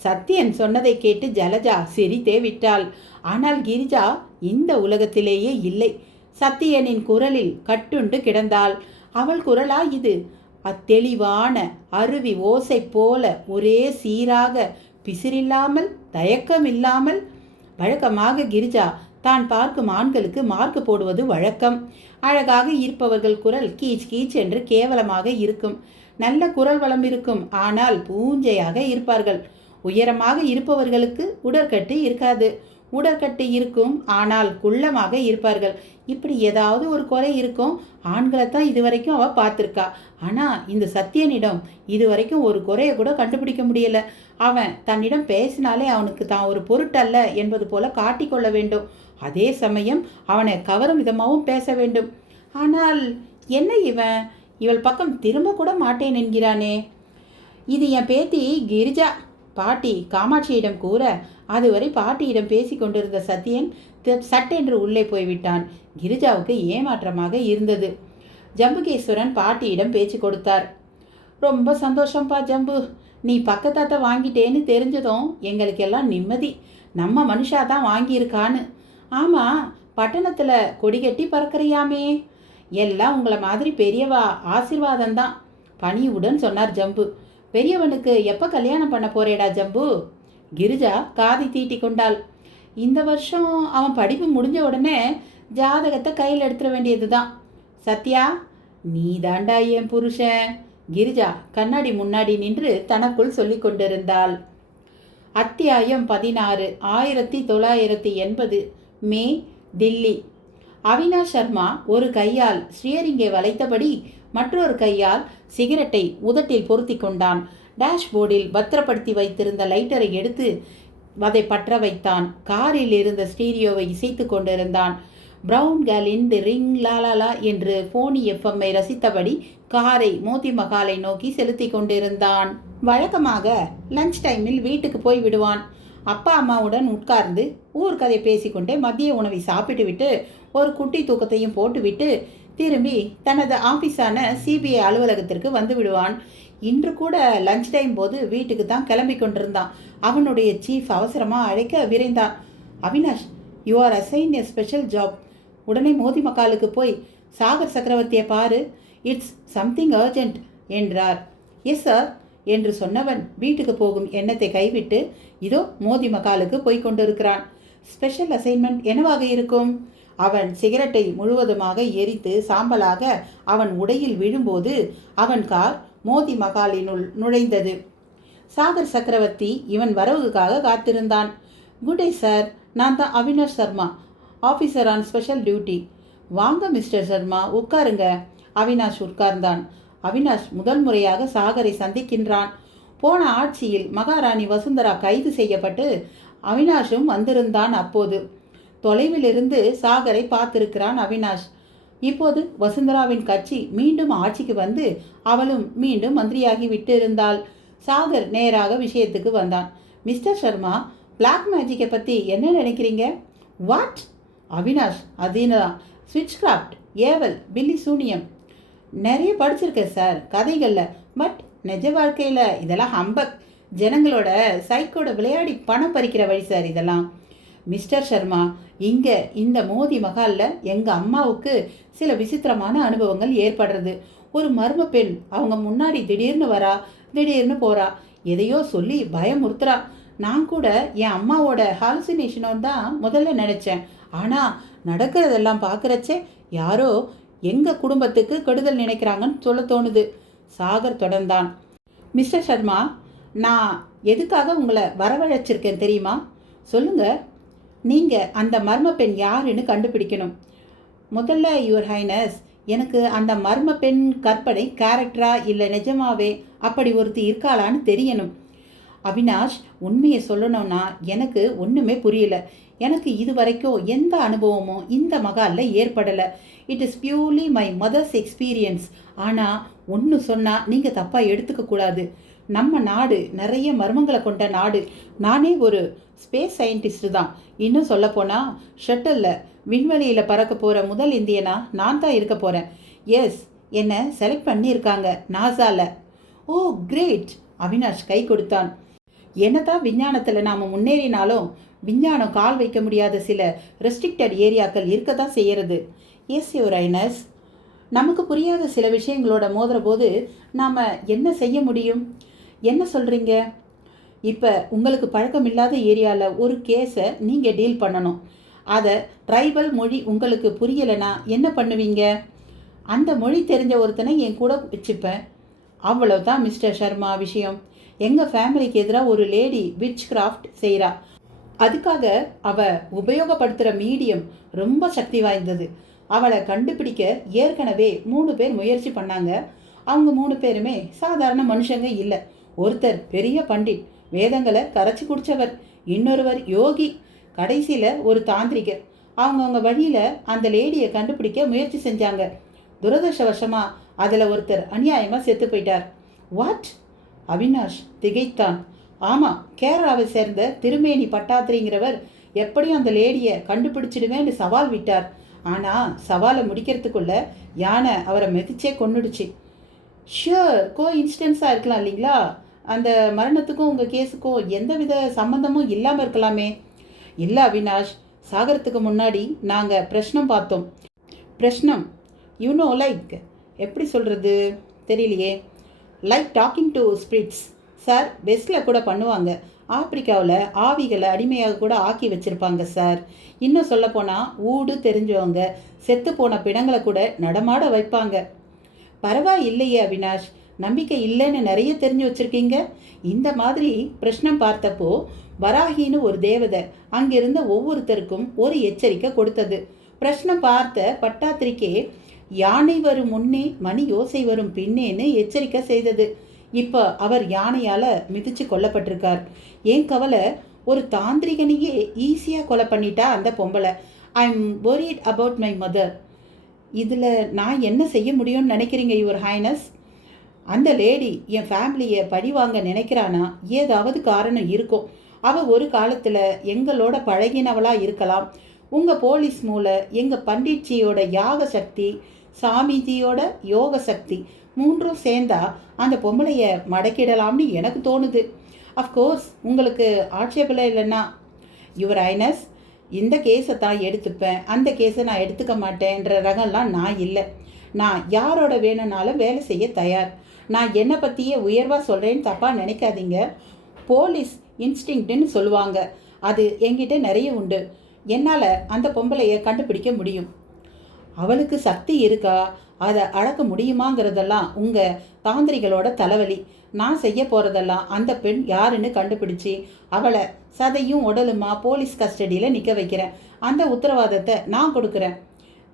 சத்தியன் சொன்னதை கேட்டு ஜலஜா சிரித்தே விட்டாள். ஆனால் கிரிஜா இந்த உலகத்திலேயே இல்லை. சத்தியனின் குரலில் கட்டுண்டு கிடந்தாள். அவள் குரலா இது? அத்தெளிவான அருவி ஓசை போல ஒரே சீராக, பிசிறில்லாமல் தயக்கமில்லாமல். வழக்கமாக கிரிஜா தான் பார்க்கும் ஆண்களுக்கு மார்க்கு போடுவது வழக்கம். அழகாக இருப்பவர்கள் குரல் கீச் கீச் என்று கேவலமாக இருக்கும். நல்ல குரல் வளம் இருக்கும், ஆனால் பூஞ்சையாக இருப்பார்கள். உயரமாக இருப்பவர்களுக்கு உடற்கட்டு இருக்காது. உடற்கட்டு இருக்கும், ஆனால் குள்ளமாக இருப்பார்கள். இப்படி ஏதாவது ஒரு குறை இருக்கும். ஆண்களை தான் இதுவரைக்கும் அவள் பார்த்துருக்கா. ஆனால் இந்த சத்தியனிடம் இதுவரைக்கும் ஒரு குறையை கூட கண்டுபிடிக்க முடியல. அவன் தன்னிடம் பேசினாலே அவனுக்கு தான் ஒரு பொருட்டல்ல என்பது போல காட்டிக்கொள்ள வேண்டும். அதே சமயம் அவனை கவரும் விதமாகவும் பேச வேண்டும். ஆனால் என்ன இவள் பக்கம் திரும்ப கூட மாட்டேன் என்கிறானே. இது என் பேத்தி கிரிஜா, பாட்டி காமாட்சியிடம் கூற, அதுவரை பாட்டியிடம் பேசி கொண்டிருந்த சத்தியன் சட்டென்று உள்ளே போய்விட்டான். கிரிஜாவுக்கு ஏமாற்றமாக இருந்தது. ஜம்புகேஸ்வரன் பாட்டியிடம் பேச்சு கொடுத்தார். ரொம்ப சந்தோஷம்ப்பா ஜம்பு, நீ பக்கத்தாத்த வாங்கிட்டேன்னு தெரிஞ்சதும் எங்களுக்கெல்லாம் நிம்மதி. நம்ம மனுஷா தான் வாங்கியிருக்கான்னு. ஆமாம், பட்டணத்தில் கொடி கட்டி பறக்கிறியாமே. எல்லாம் உங்களை மாதிரி பெரியவா ஆசீர்வாதம்தான், பணிவுடன் சொன்னார் ஜம்பு. பெரியவனுக்கு எப்போ கல்யாணம் பண்ண போறேடா ஜம்பு? கிரிஜா காதை தீட்டி கொண்டாள். இந்த வருஷம் அவன் படிப்பு முடிஞ்ச உடனே ஜாதகத்தை கையில் எடுத்துட வேண்டியது தான். சத்யா, நீ தாண்டா என் புருஷன். கிரிஜா கண்ணாடி முன்னாடி நின்று தனக்குள் சொல்லி கொண்டிருந்தாள். அத்தியாயம் 16. 1980 மே, தில்லி. அவினாஷ் சர்மா ஒரு கையால் ஸ்டியரிங்கை வளைத்தபடி மற்றொரு கையால் சிகரெட்டை உதட்டில் பொருத்தி கொண்டான். டேஷ்போர்டில் பத்திரப்படுத்தி வைத்திருந்த லைட்டரை எடுத்து அதை பற்ற வைத்தான். காரில் இருந்த ஸ்டீரியோவை இசைத்து கொண்டிருந்தான். Brown girl in the ring லாலாலா என்று போனி எஃப்எம்ஐ ரசித்தபடி காரை மோதி மகாலை நோக்கி செலுத்தி கொண்டிருந்தான். வழக்கமாக லஞ்ச் டைமில் வீட்டுக்கு போய் விடுவான். அப்பா அம்மாவுடன் உட்கார்ந்து ஊர்கதை பேசிக்கொண்டே மதிய உணவை சாப்பிட்டு விட்டு ஒரு குட்டி தூக்கத்தையும் போட்டுவிட்டு திரும்பி தனது ஆஃபீஸான சிபிஐ அலுவலகத்திற்கு வந்து விடுவான். இன்று கூட லஞ்ச் டைம் போது வீட்டுக்கு தான் கிளம்பி கொண்டிருந்தான். அவனுடைய சீஃப் அவசரமாக அழைக்க விரைந்தான். Avinash, you are assign a special job. உடனே மோதி மக்காலுக்கு போய் சாகர் சக்கரவர்த்தியை பாரு, இட்ஸ் சம்திங் அர்ஜென்ட் என்றார். எஸ் சார் என்று சொன்னவன் வீட்டுக்கு போகும் எண்ணத்தை கைவிட்டு இதோ மோதி மக்காலுக்கு போய் கொண்டிருக்கிறான். ஸ்பெஷல் அசைன்மெண்ட் என்னவாக இருக்கும்? அவன் சிகரெட்டை முழுவதுமாக எரித்து சாம்பலாக அவன் உடையில் விழும்போது அவன் கார் மோதி மகாலினுள் நுழைந்தது. சாகர் சக்கரவர்த்தி இவன் வரவுக்காக காத்திருந்தான். குட் டே சார், நான் தான் Avinash Sharma, officer on special duty. வாங்க மிஸ்டர் சர்மா, உட்காருங்க. அவினாஷ் உட்கார்ந்தான். அவினாஷ் முதல் முறையாக சாகரை சந்திக்கின்றான். போன ஆட்சியில் மகாராணி வசுந்தரா கைது செய்யப்பட்டு அவினாஷும் வந்திருந்தான். அப்போது தொலைவிலிருந்து சாகரை பார்த்திருக்கிறான் அவினாஷ். இப்போது வசுந்தராவின் கட்சி மீண்டும் ஆட்சிக்கு வந்து அவளும் மீண்டும் மந்திரியாகி விட்டு இருந்தாள். சாகர் நேராக விஷயத்துக்கு வந்தான். மிஸ்டர் சர்மா, பிளாக் மேஜிக்கை பற்றி என்ன நினைக்கிறீங்க? வாட்? அவினாஷ், அதுதான் ஸ்விட்ச் கிராஃப்ட், ஏவல், பில்லி சூனியம். நிறைய படிச்சிருக்கேன் சார் கதைகளில், பட் நிஜ வாழ்க்கையில் இதெல்லாம் ஹம்பக். ஜனங்களோட சைக்கோட விளையாடி பணம் பறிக்கிற வழி சார் இதெல்லாம். மிஸ்டர் சர்மா, இங்கே இந்த மோதி மகாலில் எங்கள் அம்மாவுக்கு சில விசித்திரமான அனுபவங்கள் ஏற்படுறது. ஒரு மர்ம பெண் அவங்க முன்னாடி திடீர்னு வரா, திடீர்னு போகிறா, எதையோ சொல்லி பயமுறுத்துறா. நான் கூட என் அம்மாவோட ஹாலுசினேஷனோன்னு தான் முதல்ல நினச்சேன். ஆனால் நடக்கிறதெல்லாம் பார்க்குறச்சே யாரோ எங்கள் குடும்பத்துக்கு கெடுதல் நினைக்கிறாங்கன்னு சொல்ல தோணுது. சாகர் தொடர்ந்தான். மிஸ்டர் சர்மா, நான் எதுக்காக உங்களை வரவழைச்சிருக்கேன் தெரியுமா? சொல்லுங்க. நீங்கள் அந்த மர்ம பெண் யாருன்னு கண்டுபிடிக்கணும். முதல்ல யுவர் ஹைனஸ், எனக்கு அந்த மர்ம பெண் கற்பனை கேரக்டரா இல்லை நிஜமாவே அப்படி ஒருத்தி இருக்காளான்னு தெரியணும். அவினாஷ், உண்மையை சொல்லணும்னா எனக்கு ஒன்றுமே புரியல. எனக்கு இது வரைக்கும் எந்த அனுபவமும் இந்த மகாலில் ஏற்படலை. It is purely my mother's experience. ஆனால் ஒன்று சொன்னால் நீங்கள் தப்பாக எடுத்துக்கக்கூடாது. நம்ம நாடு நிறைய மர்மங்களை கொண்ட நாடு. நானே ஒரு ஸ்பேஸ் சயின்டிஸ்ட் தான். இன்னும் சொல்லப்போனால் ஷட்டிலில் விண்வெளியில் பறக்க போகிற முதல் இந்தியனா நான் தான் இருக்க போகிறேன். எஸ், என்னை செலக்ட் பண்ணியிருக்காங்க நாசாவில். ஓ கிரேட்! அவினாஷ் கை கொடுத்தான். என்னதான் விஞ்ஞானத்தில் நாம் முன்னேறினாலும் விஞ்ஞானம் கால் வைக்க முடியாத சில ரெஸ்ட்ரிக்டட் ஏரியாக்கள் இருக்க தான் செய்கிறது. எஸ் யுவர் ஹைனஸ், நமக்கு புரியாத சில விஷயங்களோட மோதுற போது நாம் என்ன செய்ய முடியும்? என்ன சொல்கிறீங்க? இப்போ உங்களுக்கு பழக்கம் இல்லாத ஏரியாவில் ஒரு கேஸை நீங்கள் டீல் பண்ணணும். அதை ட்ரைபல் மொழி உங்களுக்கு புரியலைன்னா என்ன பண்ணுவீங்க? அந்த மொழி தெரிஞ்ச ஒருத்தனை என் கூட வச்சுப்பேன். அவ்வளவுதான் மிஸ்டர் சர்மா விஷயம். எங்கள் ஃபேமிலிக்கு எதிராக ஒரு லேடி விட்ச் கிராஃப்ட் செய்கிறா. அதுக்காக அவள் உபயோகப்படுத்துகிற மீடியம் ரொம்ப சக்தி வாய்ந்தது. அவளை கண்டுபிடிக்க ஏற்கனவே 3 பேர் முயற்சி பண்ணாங்க. அவங்க 3 பேருமே சாதாரண மனுஷங்க இல்லை. ஒருத்தர் பெரிய பண்டிட், வேதங்களை கரைச்சி குடித்தவர். இன்னொருவர் யோகி, கடைசியில் ஒரு தாந்திரிகர். அவங்கவுங்க வழியில் அந்த லேடியை கண்டுபிடிக்க முயற்சி செஞ்சாங்க. துரதிர்ஷ்டவசமாக அதில் ஒருத்தர் அநியாயமாக செத்து போயிட்டார். வாட்? அவினாஷ் திகைத்தான். ஆமாம், கேரளாவை சேர்ந்த திருமேனி பட்டாத்திரிங்கிறவர் எப்படியும் அந்த லேடியை கண்டுபிடிச்சிடுவேன்னு சவால் விட்டார். ஆனால் சவாலை முடிக்கிறதுக்குள்ள யானை அவரை மெதிச்சே கொன்னுடுச்சு. ஷியோர், கோ இன்ஸ்டன்ஸாக இருக்கலாம் இல்லைங்களா? அந்த மரணத்துக்கும் உங்கள் கேஸுக்கும் எந்தவித சம்மந்தமும் இல்லாமல் இருக்கலாமே. இல்லை அவினாஷ், சாகரத்துக்கு முன்னாடி நாங்கள் பிரஷ்னம் பார்த்தோம். பிரஷ்னம் யூனோ, லைக் எப்படி சொல்கிறது தெரியலையே. Like talking to spirits sir. வெஸ்டில் கூட பண்ணுவாங்க. ஆப்பிரிக்காவில் ஆவிகளை அடிமையாக கூட ஆக்கி வச்சுருப்பாங்க சார். இன்னும் சொல்லப்போனால் ஊடு தெரிஞ்சவங்க செத்து போன பிணங்களை கூட நடமாட வைப்பாங்க. பரவாயில்லையே அவினாஷ், நம்பிக்கை இல்லைன்னு நிறைய தெரிஞ்சு வச்சுருக்கீங்க. இந்த மாதிரி பிரஷ்னம் பார்த்தப்போ வராகின்னு ஒரு தேவதை அங்கிருந்த ஒவ்வொருத்தருக்கும் ஒரு எச்சரிக்கை கொடுத்தது. பிரஷ்னம் பார்த்த பட்டாத்திரிக்கே யானை வரும் முன்னே மணி யோசை வரும் பின்னேன்னு எச்சரிக்கை செய்தது. இப்போ அவர் யானையால் மிதித்து கொல்லப்பட்டிருக்கார். ஏன் கவலை, ஒரு தாந்திரிகனையே ஈஸியாக கொலை பண்ணிட்டா அந்த பொம்பளை. I am worried about my mother. இதில் நான் என்ன செய்ய முடியும்னு நினைக்கிறீங்க யுவர் ஹைனஸ்? அந்த லேடி என் ஃபேமிலியை பழிவாங்க நினைக்கிறானா? ஏதாவது காரணம் இருக்கும். அவள் ஒரு காலத்தில் எங்களோட பழகினவளாக இருக்கலாம். உங்கள் போலீஸ் மூளை, எங்கள் பண்டிட்ஜியோட யாக சக்தி, சாமிஜியோட யோக சக்தி 3ம் சேர்ந்தா அந்த பொம்பளையை மடக்கிடலாம்னு எனக்கு தோணுது. அஃப்கோர்ஸ் உங்களுக்கு ஆட்சேபனை இல்லைன்னா. யுவர் ஹைனஸ், இந்த கேஸை தான் எடுத்துப்பேன், அந்த கேஸை நான் எடுத்துக்க மாட்டேன்ற ரகம்லாம் நான் இல்லை. நான் யாரோட வேணும்னாலும் வேலை செய்ய தயார். நான் என்னை பற்றியே உயர்வாக சொல்கிறேன்னு தப்பாக நினைக்காதீங்க. போலீஸ் இன்ஸ்டிங்க்ட்னு சொல்லுவாங்க, அது என்கிட்ட நிறைய உண்டு. என்னால் அந்த பொம்பளையை கண்டுபிடிக்க முடியும். அவளுக்கு சக்தி இருக்கா, அதை அடக்க முடியுமாங்கிறதெல்லாம் உங்கள் தாந்திரிகளோட தலைவலி. நான் செய்ய போகிறதெல்லாம் அந்த பெண் யாருன்னு கண்டுபிடிச்சி அவளை சதையும் உடலுமா போலீஸ் கஸ்டடியில் நிற்க வைக்கிறேன். அந்த உத்தரவாதத்தை நான் கொடுக்குறேன்.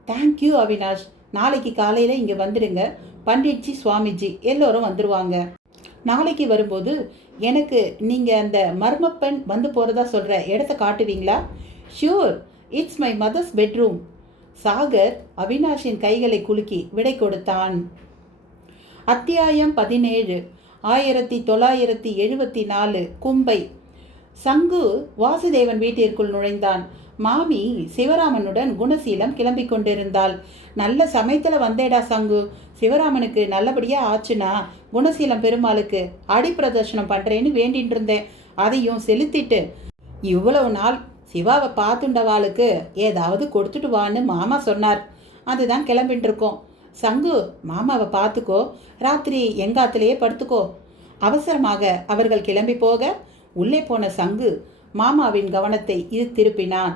தேங்க்யூ அவினாஷ். நாளைக்கு காலையில் இங்கே வந்துடுங்க. பண்டிட்ஜி, சுவாமிஜி எல்லோரும் வந்துடுவாங்க. நாளைக்கு வரும்போது எனக்கு நீங்கள் அந்த மர்மப்பெண் வந்து போகிறதா சொல்கிற இடத்த காட்டுவீங்களா? Sure, it's my mother's bedroom. Sagar அவினாஷின் கைகளை குலுக்கி விடை கொடுத்தான். அத்தியாயம் 17. 1974 கும்பை. சங்கு வாசுதேவன் வீட்டிற்குள் நுழைந்தான். மாமி சிவராமனுடன் குணசீலம் கிளம்பி கொண்டிருந்தாள். நல்ல சமயத்தில் வந்தேடா சங்கு. சிவராமனுக்கு நல்லபடியாக ஆச்சுன்னா குணசீலம் பெருமாளுக்கு அடிப்பிரதர்ஷனம் பண்ணுறேன்னு வேண்டின்னு இருந்தேன். அதையும் செலுத்திட்டு இவ்வளவு நாள் சிவாவை பார்த்துண்டவாளுக்கு ஏதாவது கொடுத்துட்டு வான்னு மாமா சொன்னார். அதுதான் கிளம்பிட்டு இருக்கோம். சங்கு, மாமாவை பார்த்துக்கோ, ராத்திரி எங்காத்திலேயே படுத்துக்கோ. அவசரமாக அவர்கள் கிளம்பி போக உள்ளே போன சங்கு மாமாவின் கவனத்தை இது திருப்பினான்.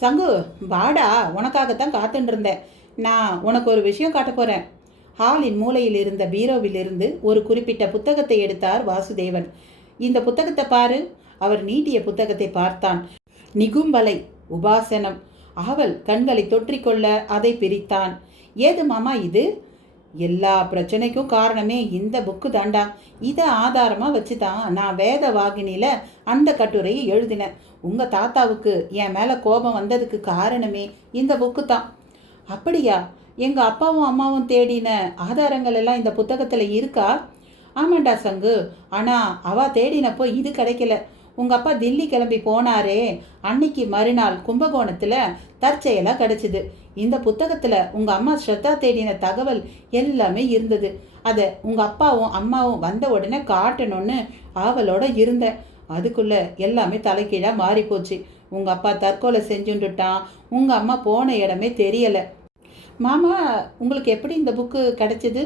சங்கு, வாடா, உனக்காகத்தான் காத்துட்டு இருந்தேன். நான் உனக்கு ஒரு விஷயம் காட்ட போறேன். ஹாலின் மூலையில் இருந்த பீரோவிலிருந்து ஒரு குறிப்பிட்ட புத்தகத்தை எடுத்தார் வாசுதேவன். இந்த புத்தகத்தை பாரு. அவர் நீட்டிய புத்தகத்தை பார்த்தான். நிகும்பலை உபாசனம். அவள் கண்களை தொற்றிக்கொள்ள அதை பிரித்தான். ஏது மாமா இது? எல்லா பிரச்சனைக்கும் காரணமே இந்த புக்கு தாண்டா. இதை ஆதாரமாக வச்சு தான் நான் வேத வாகினியில் அந்த கட்டுரையை எழுதினேன். உங்கள் தாத்தாவுக்கு என் மேலே கோபம் வந்ததுக்கு காரணமே இந்த புக்கு தான். அப்படியா? எங்கள் அப்பாவும் அம்மாவும் தேடின ஆதாரங்கள் எல்லாம் இந்த புத்தகத்தில் இருக்கா? ஆமாண்டா சங்கு, ஆனால் அவள் தேடினப்போ இது கிடைக்கல. உங்கள் அப்பா தில்லி கிளம்பி போனாரே, அன்னைக்கு மறுநாள் கும்பகோணத்தில் தற்செயலாக கிடச்சிது. இந்த புத்தகத்தில் உங்கள் அம்மா ஸ்ரத்தா தேடின தகவல் எல்லாமே இருந்தது. அதை உங்கள் அப்பாவும் அம்மாவும் வந்த உடனே காட்டணும்னு ஆவலோடு இருந்தேன். அதுக்குள்ளே எல்லாமே தலைக்கீழாக மாறிப்போச்சு. உங்கள் அப்பா தற்கொலை செஞ்சுட்டுட்டான். உங்கள் அம்மா போன இடமே தெரியலை. மாமா, உங்களுக்கு எப்படி இந்த புக்கு கிடச்சிது?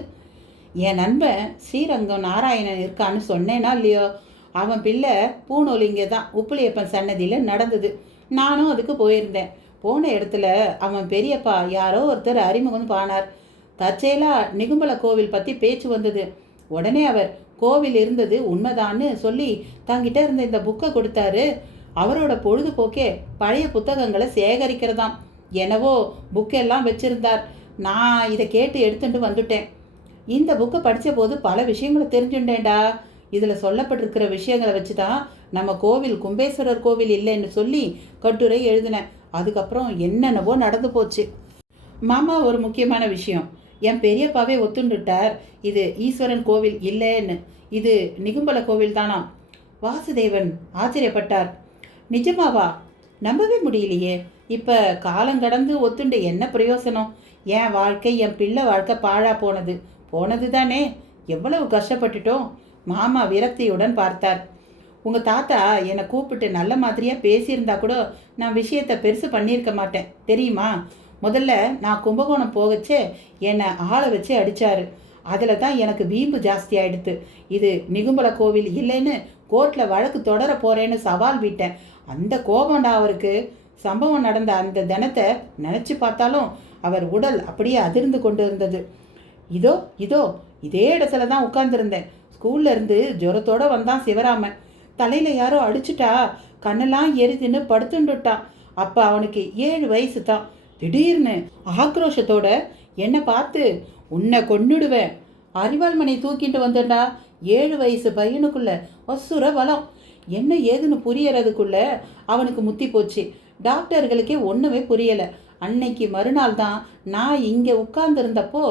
என் நண்பன் ஸ்ரீரங்கம் நாராயணன் இருக்கான்னு சொன்னேன்னா இல்லையோ, அவன் பிள்ளை பூநூல் இங்கே தான் உப்புளியப்பன் சன்னதியில் நடந்தது. நானும் அதுக்கு போயிருந்தேன். போன இடத்துல அவன் பெரியப்பா யாரோ ஒருத்தர் அறிமுகம் பானார். தற்செயலாக நிகும்பல கோவில் பற்றி பேச்சு வந்தது. உடனே அவர் கோவில் இருந்தது உண்மைதான்னு சொல்லி தங்கிட்ட இருந்த இந்த புக்கை கொடுத்தாரு. அவரோட பொழுதுபோக்கே பழைய புத்தகங்களை சேகரிக்கிறதாம். என்னவோ புக்கெல்லாம் வச்சிருந்தார். நான் இதை கேட்டு எடுத்துட்டு வந்துட்டேன். இந்த புக்கை படித்த போது பல விஷயங்களை தெரிஞ்சுட்டேன்டா. இதில் சொல்லப்பட்டிருக்கிற விஷயங்களை வச்சு தான் நம்ம கோவில் கும்பேஸ்வரர் கோவில் இல்லைன்னு சொல்லி கட்டுரை எழுதினேன். அதுக்கப்புறம் என்னென்னவோ நடந்து போச்சு. மாமா, ஒரு முக்கியமான விஷயம். என் பெரியப்பாவே ஒத்துண்டுட்டார் இது ஈஸ்வரன் கோவில் இல்லைன்னு. இது நிகும்பல கோவில் தானா? வாசுதேவன் ஆச்சரியப்பட்டார். நிஜமாவா? நம்பவே முடியலையே. இப்போ காலங்கடந்து ஒத்துண்டு என்ன பிரயோசனம்? என் வாழ்க்கை, என் பிள்ளை வாழ்க்கை பாழா போனது தானே. எவ்வளவு கஷ்டப்பட்டுட்டோம். மாமா விரக்தியுடன் பார்த்தார். உங்கள் தாத்தா என்னை கூப்பிட்டு நல்ல மாதிரியாக பேசியிருந்தா கூட நான் விஷயத்தை பெருசு பண்ணியிருக்க மாட்டேன் தெரியுமா? முதல்ல நான் கும்பகோணம் போகச்சே என்னை ஆளை வச்சு அடித்தார். அதில் தான் எனக்கு வீம்பு ஜாஸ்தி ஆகிடுது. இது நிகும்பல கோவில் இல்லைன்னு கோர்ட்டில் வழக்கு தொடர போகிறேன்னு சவால் விட்டேன். அந்த கோபம்டா அவருக்கு. சம்பவம் நடந்த அந்த தினத்தை நினச்சி பார்த்தாலும் அவர் உடல் அப்படியே அதிர்ந்து கொண்டு இருந்தது. இதே இடத்துல தான் உட்கார்ந்துருந்தேன். ஸ்கூல்ல இருந்து ஜுரத்தோடு வந்தான் சிவராமன். தலையில் யாரோ அடிச்சுட்டா, கண்ணெல்லாம் எரிதுன்னு படுத்துண்டுட்டான். அப்போ அவனுக்கு 7 வயசு தான். திடீர்னு ஆக்ரோஷத்தோட என்னை பார்த்து, உன்னை கொன்னுடுவேன், அறிவாள் மனை தூக்கிட்டு வந்துட்டா. 7 வயசு பையனுக்குள்ள ஒசுர பலம். என்ன ஏதுன்னு புரியறதுக்குள்ள அவனுக்கு முத்தி போச்சு. டாக்டர்களுக்கே ஒன்றுமே புரியலை. அன்னைக்கு மறுநாள் தான் நான் இங்கே உட்கார்ந்துருந்தப்போ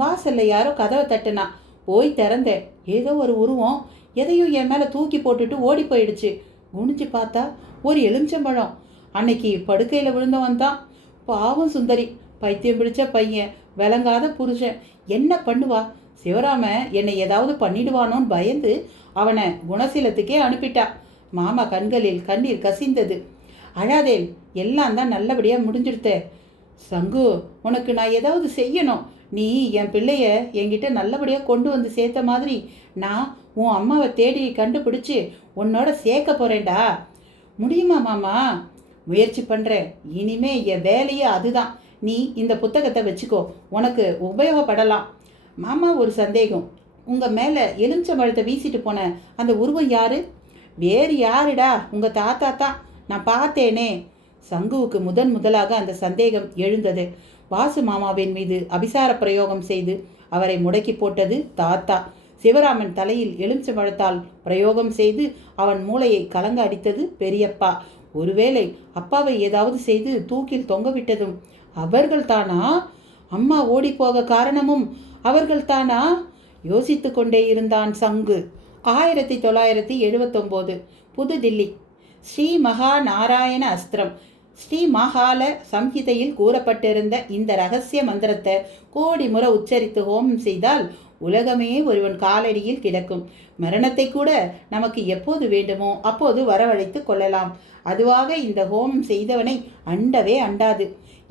வாசலில் யாரோ கதவை தட்டுனா. போய் திறந்தேன். ஏதோ ஒரு உருவம் எதையும் என் மேலே தூக்கி போட்டுட்டு ஓடி போயிடுச்சு. குனிஞ்சு பார்த்தா ஒரு எலுமிச்சம்பழம். அன்னைக்கு படுக்கையில் விழுந்தவன் தான். பாவம் சுந்தரி, பைத்தியம் பிடிச்ச பையன், விளங்காத புருஷன். என்ன பண்ணுவா? சிவராம என்னை ஏதாவது பண்ணிடுவானோன்னு பயந்து அவனை குணசீலத்துக்கே அனுப்பிட்டா. மாமா கண்களில் கண்ணீர் கசிந்தது. அழாதேல், எல்லாம் தான் நல்லபடியாக முடிஞ்சிடுத்த. சங்கு, உனக்கு நான் ஏதாவது செய்யணும். நீ என் பிள்ளைய என்கிட்ட நல்லபடியாக கொண்டு வந்து சேர்த்த மாதிரி நான் உன் அம்மாவை தேடி கண்டுபிடிச்சி உன்னோட சேர்க்க போகிறேன்டா. முடியுமா மாமா? முயற்சி பண்ணுறேன். இனிமே என் வேலையே அதுதான். நீ இந்த புத்தகத்தை வச்சுக்கோ, உனக்கு உபயோகப்படலாம். மாமா, ஒரு சந்தேகம். உங்கள் மேலே எலுமிச்சம்பழத்தை வீசிட்டு போன அந்த உருவம் யாரு? வேறு யாருடா, உங்கள் தாத்தா தான். நான் பார்த்தேனே. சங்குவுக்கு முதலாக அந்த சந்தேகம் எழுந்தது. வாசு மாமாவின் மீது அபிசார பிரயோகம் செய்து அவரை முடக்கி போட்டது தாத்தா. சிவராமன் தலையில் எலுமிச்சம்பழத்தால் பிரயோகம் செய்து அவன் மூளையை கலங்க அடித்தது பெரியப்பா. ஒருவேளை அப்பாவை ஏதாவது செய்து தூக்கில் தொங்க விட்டதும் அவர்கள்தானா? அம்மா ஓடிப்போக காரணமும் அவர்கள்தானா? யோசித்து கொண்டே இருந்தான் சங்கு. 1979 புதுதில்லி. ஸ்ரீ மகா நாராயண அஸ்திரம். ஸ்ரீ மகால சம்ஹிதையில் கூறப்பட்டிருந்த இந்த ரகசிய மந்திரத்தை கோடி முறை உச்சரித்து ஹோமம் செய்தால் உலகமே ஒருவன் காலடியில் கிடக்கும். மரணத்தை கூட நமக்கு எப்போது வேண்டுமோ அப்போது வரவழைத்து கொள்ளலாம். அதுவாக இந்த ஹோமம் செய்தவனை அண்டவே அண்டாது.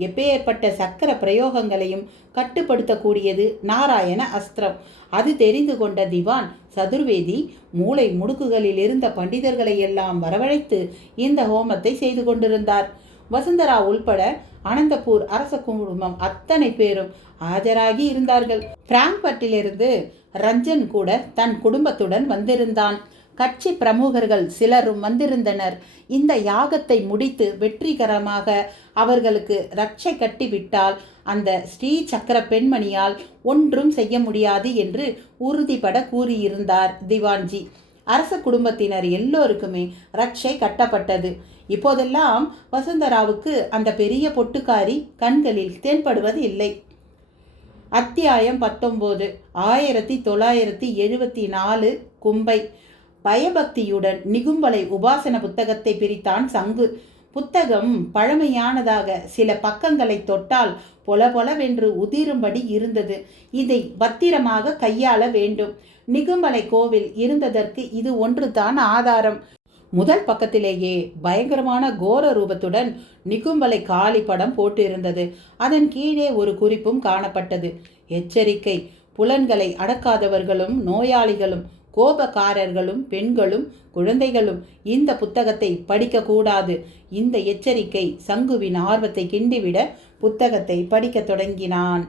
எப்பேற்பட்ட சக்கர பிரயோகங்களையும் கட்டுப்படுத்தக்கூடியது நாராயண அஸ்திரம். அது தெரிந்து கொண்ட திவான் சதுர்வேதி மூளை முடுக்குகளில் இருந்த பண்டிதர்களை எல்லாம் வரவழைத்து இந்த ஹோமத்தை செய்து கொண்டிருந்தார். வசுந்தரா உள்பட அனந்தபூர் அரச குடும்பம் அத்தனை பேரும் ஆஜராகி இருந்தார்கள். பிராங்க்பர்ட்டிலிருந்து ரஞ்சன் கூட தன் குடும்பத்துடன் வந்திருந்தான். கட்சி பிரமுகர்கள் சிலரும் வந்திருந்தனர். இந்த யாகத்தை முடித்து வெற்றிகரமாக அவர்களுக்கு ரட்சை கட்டிவிட்டால் அந்த ஸ்ரீ சக்கர பெண்மணியால் ஒன்றும் செய்ய முடியாது என்று உறுதிபட கூறியிருந்தார் திவான்ஜி. அரச குடும்பத்தினர் எல்லோருக்குமே ரட்சை கட்டப்பட்டது. இப்போதெல்லாம் வசுந்தராவுக்கு அந்த பெரிய பொட்டுக்காரி கண்களில் தென்படுவது இல்லை. அத்தியாயம் 19. 1974 கும்பை. பயபக்தியுடன் நிகும்பலை உபாசன புத்தகத்தை பிரித்தான் சங்கு. புத்தகம் பழமையானதாக சில பக்கங்களை தொட்டால் பொலபொலவென்று உதிரும்படி இருந்தது. இதை பத்திரமாக கையாள வேண்டும். நிகும்பலை கோவில் இருந்ததற்கு இது ஒன்றுதான் ஆதாரம். முதல் பக்கத்திலேயே பயங்கரமான கோர ரூபத்துடன் நிகும்பலை காளி படம் போட்டு இருந்தது. அதன் கீழே ஒரு குறிப்பும் காணப்பட்டது. எச்சரிக்கை, புலன்களை அடக்காதவர்களும் நோயாளிகளும் கோபக்காரர்களும் பெண்களும் குழந்தைகளும் இந்த புத்தகத்தை படிக்கக்கூடாது. இந்த எச்சரிக்கை சங்குவின் ஆர்வத்தை கிண்டிவிட புத்தகத்தை படிக்க தொடங்கினான்.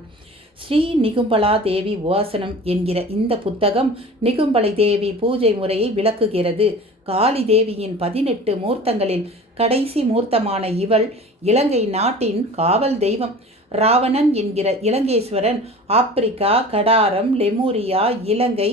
ஸ்ரீ நிகும்பலா தேவி உபாசனம் என்கிற இந்த புத்தகம் நிகும்பலை தேவி பூஜை முறையை விளக்குகிறது. காளி தேவியின் 18 மூர்த்தங்களில் கடைசி மூர்த்தமான இவள் இலங்கை நாட்டின் காவல் தெய்வம். ராவணன் என்கிற இலங்கேஸ்வரன் ஆப்பிரிக்கா, கடாரம், லெமூரியா, இலங்கை,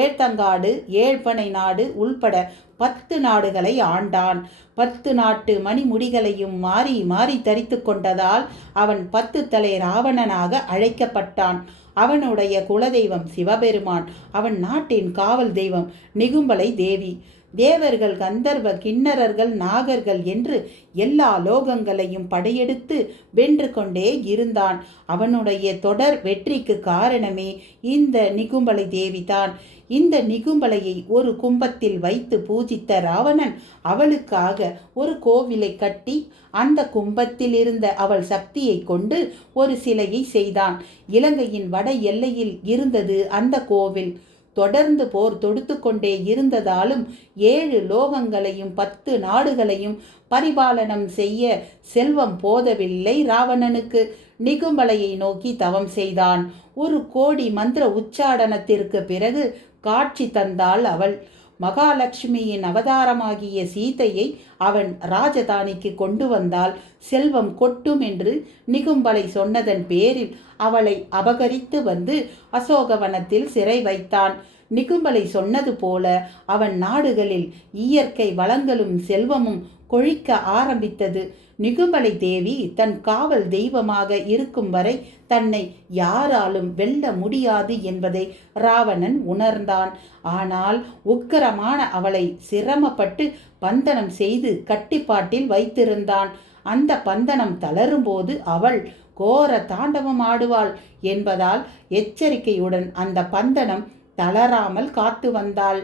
ஏழ்த்தங்காடு, ஏழ்பனை நாடு உள்பட 10 நாடுகளை ஆண்டான். 10 நாட்டு மணிமுடிகளையும் மாறி மாறி தரித்து கொண்டதால் அவன் 10 தலை ராவணனாக அழைக்கப்பட்டான். அவனுடைய குலதெய்வம் சிவபெருமான். அவன் நாட்டின் காவல் தெய்வம் நிகும்பலை தேவி. தேவர்கள், கந்தர்வ, கிண்ணறர்கள், நாகர்கள் என்று எல்லா லோகங்களையும் படையெடுத்து வென்று கொண்டே இருந்தான். அவனுடைய தொடர் வெற்றிக்கு காரணமே இந்த நிகும்பலை தேவிதான். இந்த நிகும்பலையை ஒரு கும்பத்தில் வைத்து பூஜித்த ராவணன் அவளுக்காக ஒரு கோவிலை கட்டி அந்த கும்பத்தில் இருந்த அவள் சக்தியை கொண்டு ஒரு சிலையை செய்தான். இலங்கையின் வட எல்லையில் இருந்தது அந்த கோவில். தொடர்ந்து போர் தொடுத்து கொண்டே இருந்ததாலும் 7 லோகங்களையும் 10 நாடுகளையும் பரிபாலனம் செய்ய செல்வம் போதவில்லை ராவணனுக்கு. நிகும்பலையை நோக்கி தவம் செய்தான். 1 கோடி மந்திர உச்சாடனத்திற்கு பிறகு காட்சி தந்தாள் அவள். மகாலட்சுமியின் அவதாரமாகிய சீதையை அவன் ராஜதானிக்கு கொண்டு வந்தால் செல்வம் கொட்டும் என்று நிகும்பலை சொன்னதன் பேரில் அவளை அபகரித்து வந்து அசோகவனத்தில் சிறை வைத்தான். நிகும்பலை சொன்னது போல அவன் நாடுகளில் இயற்கை வளங்களும் செல்வமும் கொழிக்க ஆரம்பித்தது. நிகும்பலை தேவி தன் காவல் தெய்வமாக இருக்கும் வரை தன்னை யாராலும் வெல்ல முடியாது என்பதை ராவணன் உணர்ந்தான். ஆனால் உக்கிரமான அவளை சிரமப்பட்டு பந்தனம் செய்து கட்டிப்பாட்டில் வைத்திருந்தான். அந்த பந்தனம் தளரும்போது அவள் கோர தாண்டவம் ஆடுவாள் என்பதால் எச்சரிக்கையுடன் அந்த பந்தனம் தளராமல் காத்து வந்தாள்.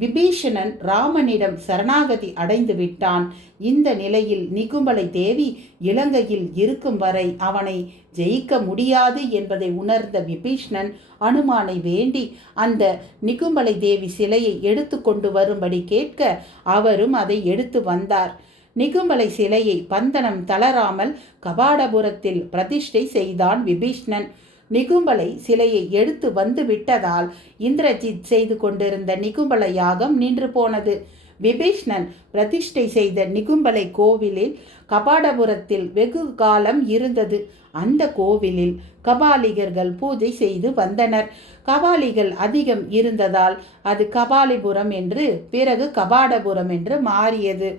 விபீஷணன் ராமனிடம் சரணாகதி அடைந்து விட்டான். இந்த நிலையில் நிகும்பலை தேவி இலங்கையில் இருக்கும் வரை அவனை ஜெயிக்க முடியாது என்பதை உணர்ந்த விபீஷணன் அனுமானை வேண்டி அந்த நிகும்பலை தேவி சிலையை எடுத்து கொண்டு வரும்படி கேட்க அவரும் அதை எடுத்து வந்தார். நிகும்பலை சிலையை பந்தனம் தளராமல் கபாடபுரத்தில் பிரதிஷ்டை செய்தான் விபீஷ்ணன். நிகும்பலை சிலையை எடுத்து வந்து விட்டதால் இந்திரஜித் செய்து கொண்டிருந்த நிகும்பல யாகம் நின்று போனது. விபீஷ்ணன் பிரதிஷ்டை செய்த நிகும்பலை கோவிலில் கபாடபுரத்தில் வெகு காலம் இருந்தது. அந்த கோவிலில் கபாலிகர்கள் பூஜை செய்து வந்தனர். கபாலிகள் அதிகம் இருந்ததால் அது கபாலிபுரம் என்று பிறகு கபாடபுரம் என்று மாறியது.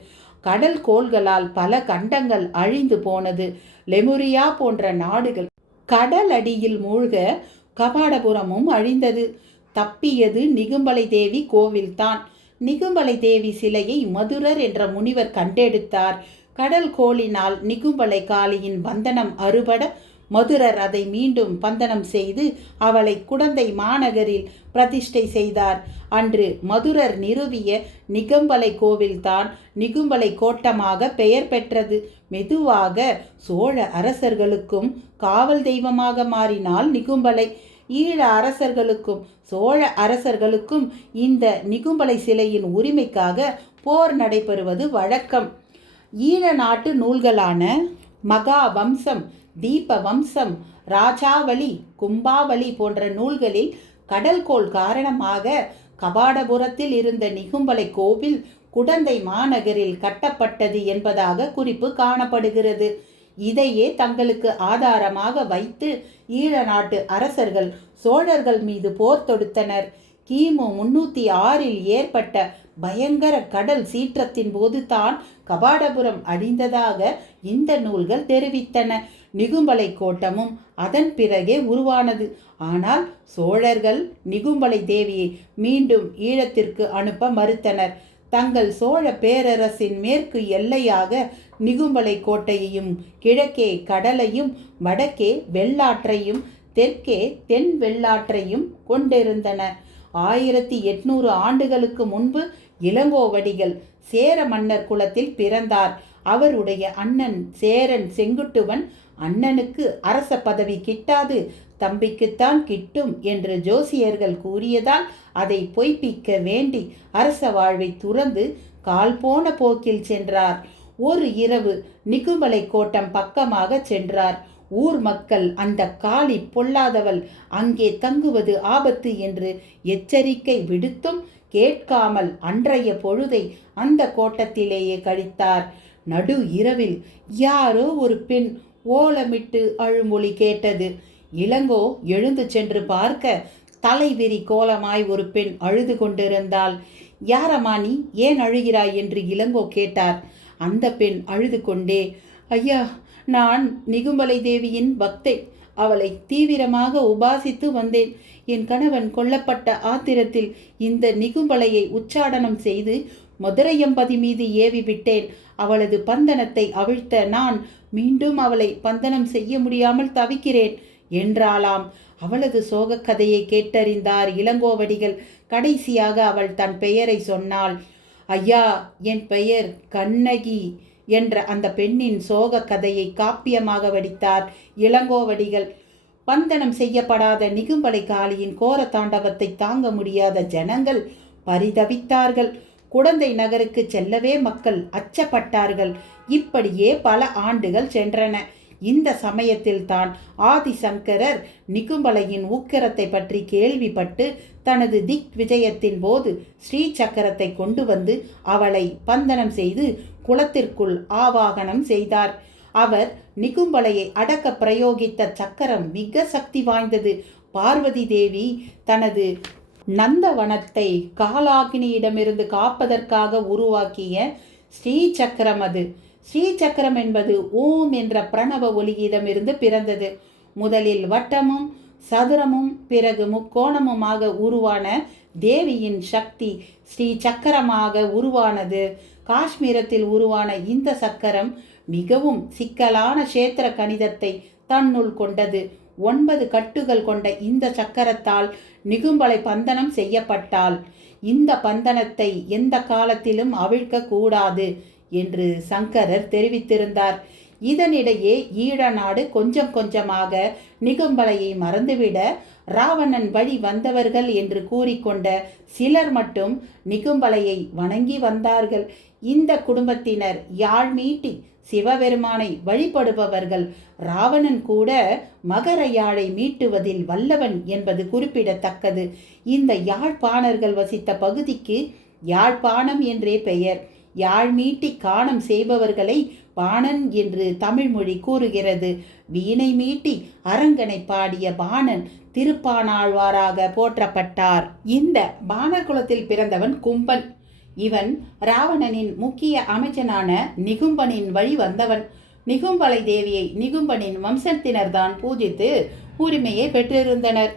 கடல் கோள்களால் பல கண்டங்கள் அழிந்து போனது. லெமுரியா போன்ற நாடுகள் கடல் அடியில் மூழ்க கபாடபுரமும் அழிந்தது. தப்பியது நிகும்பலை தேவி கோவில்தான். நிகும்பலை தேவி சிலையை மதுரர் என்ற முனிவர் கண்டெடுத்தார். கடல் கோளினால் நிகும்பலை காளியின் பந்தனம் அறுபட மதுரர் அதை மீண்டும் பந்தனம் செய்து அவளை குடந்தை மாநகரில் பிரதிஷ்டை செய்தார். அன்று மதுரர் நிறுவிய நிகம்பலை கோவில்தான் நிகும்பலை கோட்டமாக பெயர் பெற்றது. மெதுவாக சோழ அரசர்களுக்கும் காவல் தெய்வமாக மாறினாள் நிகும்பலை. ஈழ அரசர்களுக்கும் சோழ அரசர்களுக்கும் இந்த நிகும்பலை சிலையின் உரிமைக்காக போர் நடைபெறுவது வழக்கம். ஈழ நாட்டு நூல்களான மகாவம்சம், தீப வம்சம், ராஜாவளி, கும்பாவளி போன்ற நூல்களில் கடல்கோள் காரணமாக கபாடபுரத்தில் இருந்த நிகும்பலை கோவில் குடந்தை மாநகரில் கட்டப்பட்டது என்பதாக குறிப்பு காணப்படுகிறது. இதையே தங்களுக்கு ஆதாரமாக வைத்து ஈழ நாட்டு அரசர்கள் சோழர்கள் மீது போர் தொடுத்தனர். கிமு 306 ஏற்பட்ட பயங்கர கடல் சீற்றத்தின் போது தான் கபாடபுரம் அழிந்ததாக இந்த நூல்கள் தெரிவித்தன. நிகும்பலை கோட்டமும் அதன் பிறகே உருவானது. ஆனால் சோழர்கள் நிகும்பலை தேவியை மீண்டும் ஈழத்திற்கு அனுப்ப மறுத்தனர். தங்கள் சோழ பேரரசின் மேற்கு எல்லையாக நிகும்பலை கோட்டையையும், கிழக்கே கடலையும், வடக்கே வெள்ளாற்றையும், தெற்கே தென் வெள்ளாற்றையும் கொண்டிருந்தன. 1800 ஆண்டுகளுக்கு முன்பு இளங்கோவடிகள் சேர மன்னர் குலத்தில் பிறந்தார். அவருடைய அண்ணன் சேரன் செங்குட்டுவன் அண்ணனுக்கு அரச பதவி கிட்டாது, தம்பிக்குத்தான் கிட்டும் என்று ஜோசியர்கள் கூறியதால் அதை பொய்ப்பிக்க வேண்டி அரச வாழ்வை துறந்து கால் போன போக்கில் சென்றார். ஒரு இரவு நிகும்பலை கோட்டம் பக்கமாக சென்றார். ஊர் மக்கள் அந்த காளி பொல்லாதவள் அங்கே தங்குவது ஆபத்து என்று எச்சரிக்கை விடுத்தும் கேட்காமல் அன்றைய பொழுதை அந்த கோட்டத்திலேயே கழித்தார். நடு இரவில் யாரோ ஒரு பெண் ஓலமிட்டு அழுமொழி கேட்டது. இளங்கோ எழுந்து சென்று பார்க்க தலைவிரி கோலமாய் ஒரு பெண் அழுது கொண்டிருந்தாள். யாரம்மா நீ, ஏன் அழுகிறாய் என்று இளங்கோ கேட்டார். அந்த பெண் அழுது கொண்டே, ஐயா, நான் நிகும்பலை தேவியின் பக்தை. அவளை தீவிரமாக உபாசித்து வந்தேன். என் கணவன் கொல்லப்பட்ட ஆத்திரத்தில் இந்த நிகும்பலையை உச்சாடனம் செய்து மதுரையம்பதி மீது ஏவி விட்டேன். அவளது பந்தனத்தை அவிழ்த்த நான் மீண்டும் அவளை பந்தனம் செய்ய முடியாமல் தவிக்கிறேன் என்றாளாம். அவளது சோக கதையை கேட்டறிந்தார் இளங்கோவடிகள். கடைசியாக அவள் தன் பெயரை சொன்னாள். ஐயா, என் பெயர் கண்ணகி என்ற அந்த பெண்ணின் சோக கதையை காப்பியமாக வடித்தார் இளங்கோவடிகள். பந்தனம் செய்யப்படாத நிகும்பலை காளியின் கோர தாண்டவத்தை தாங்க முடியாத ஜனங்கள் பரிதவித்தார்கள். குடந்தை நகருக்கு செல்லவே மக்கள் அச்சப்பட்டார்கள். இப்படியே பல ஆண்டுகள் சென்றன. இந்த சமயத்தில் தான் ஆதிசங்கரர் நிகும்பலையின் உக்கிரத்தை பற்றி கேள்விப்பட்டு தனது திக் விஜயத்தின் போது ஸ்ரீ சக்கரத்தை கொண்டு வந்து அவளை பந்தனம் செய்து குளத்திற்குள் ஆவாகனம் செய்தார். அவர் நிகும்பலையை அடக்க பிரயோகித்த சக்கரம் மிக சக்தி வாய்ந்தது. பார்வதி தேவி தனது நந்தவனத்தை காலாகினியிடமிருந்து காப்பதற்காக உருவாக்கிய ஸ்ரீ சக்கரம் அது. ஸ்ரீ சக்கரம் என்பது ஓம் என்ற பிரணவ ஒலியிடமிருந்து பிறந்தது. முதலில் வட்டமும் சதுரமும் பிறகு முக்கோணமுமாக உருவான தேவியின் சக்தி ஸ்ரீ சக்கரமாக உருவானது. காஷ்மீரத்தில் உருவான இந்த சக்கரம் மிகவும் சிக்கலான கஷேத்திர கணிதத்தை தன்னுள் கொண்டது. 9 கட்டுகள் கொண்ட இந்த சக்கரத்தால் நிகும்பலை பந்தனம் செய்யப்பட்டால் இந்த பந்தனத்தை எந்த காலத்திலும் அவிழ்க்க கூடாது என்று சங்கரர் தெரிவித்திருந்தார். இதனிடையே ஈழ நாடு கொஞ்சம் கொஞ்சமாக நிகும்பலையை மறந்துவிட ராவணன் வழி வந்தவர்கள் என்று கூறிக்கொண்ட சிலர் மட்டும் நிகும்பலையை வணங்கி வந்தார்கள். இந்த குடும்பத்தினர் யாழ் மீட்டி சிவபெருமானை வழிபடுபவர்கள். ராவணன் கூட மகர யாழை மீட்டுவதில் வல்லவன் என்பது குறிப்பிடத்தக்கது. இந்த யாழ்ப்பாணர்கள் வசித்த பகுதிக்கு யாழ்ப்பாணம் என்றே பெயர். யாழ் மீட்டி காணம் செய்பவர்களை பாணன் என்று தமிழ்மொழி கூறுகிறது. வீணை மீட்டி அரங்கனை பாடிய பாணன் திருப்பானாழ்வாராக போற்றப்பட்டார். இந்த பாணர் குலத்தில் பிறந்தவன் கும்பன். இவன் ராவணனின் முக்கிய அமைச்சனான நிகும்பனின் வழி வந்தவன். நிகும்பலை தேவியை நிகும்பனின் வம்சத்தினர்தான் பூஜித்து உரிமையை பெற்றிருந்தனர்.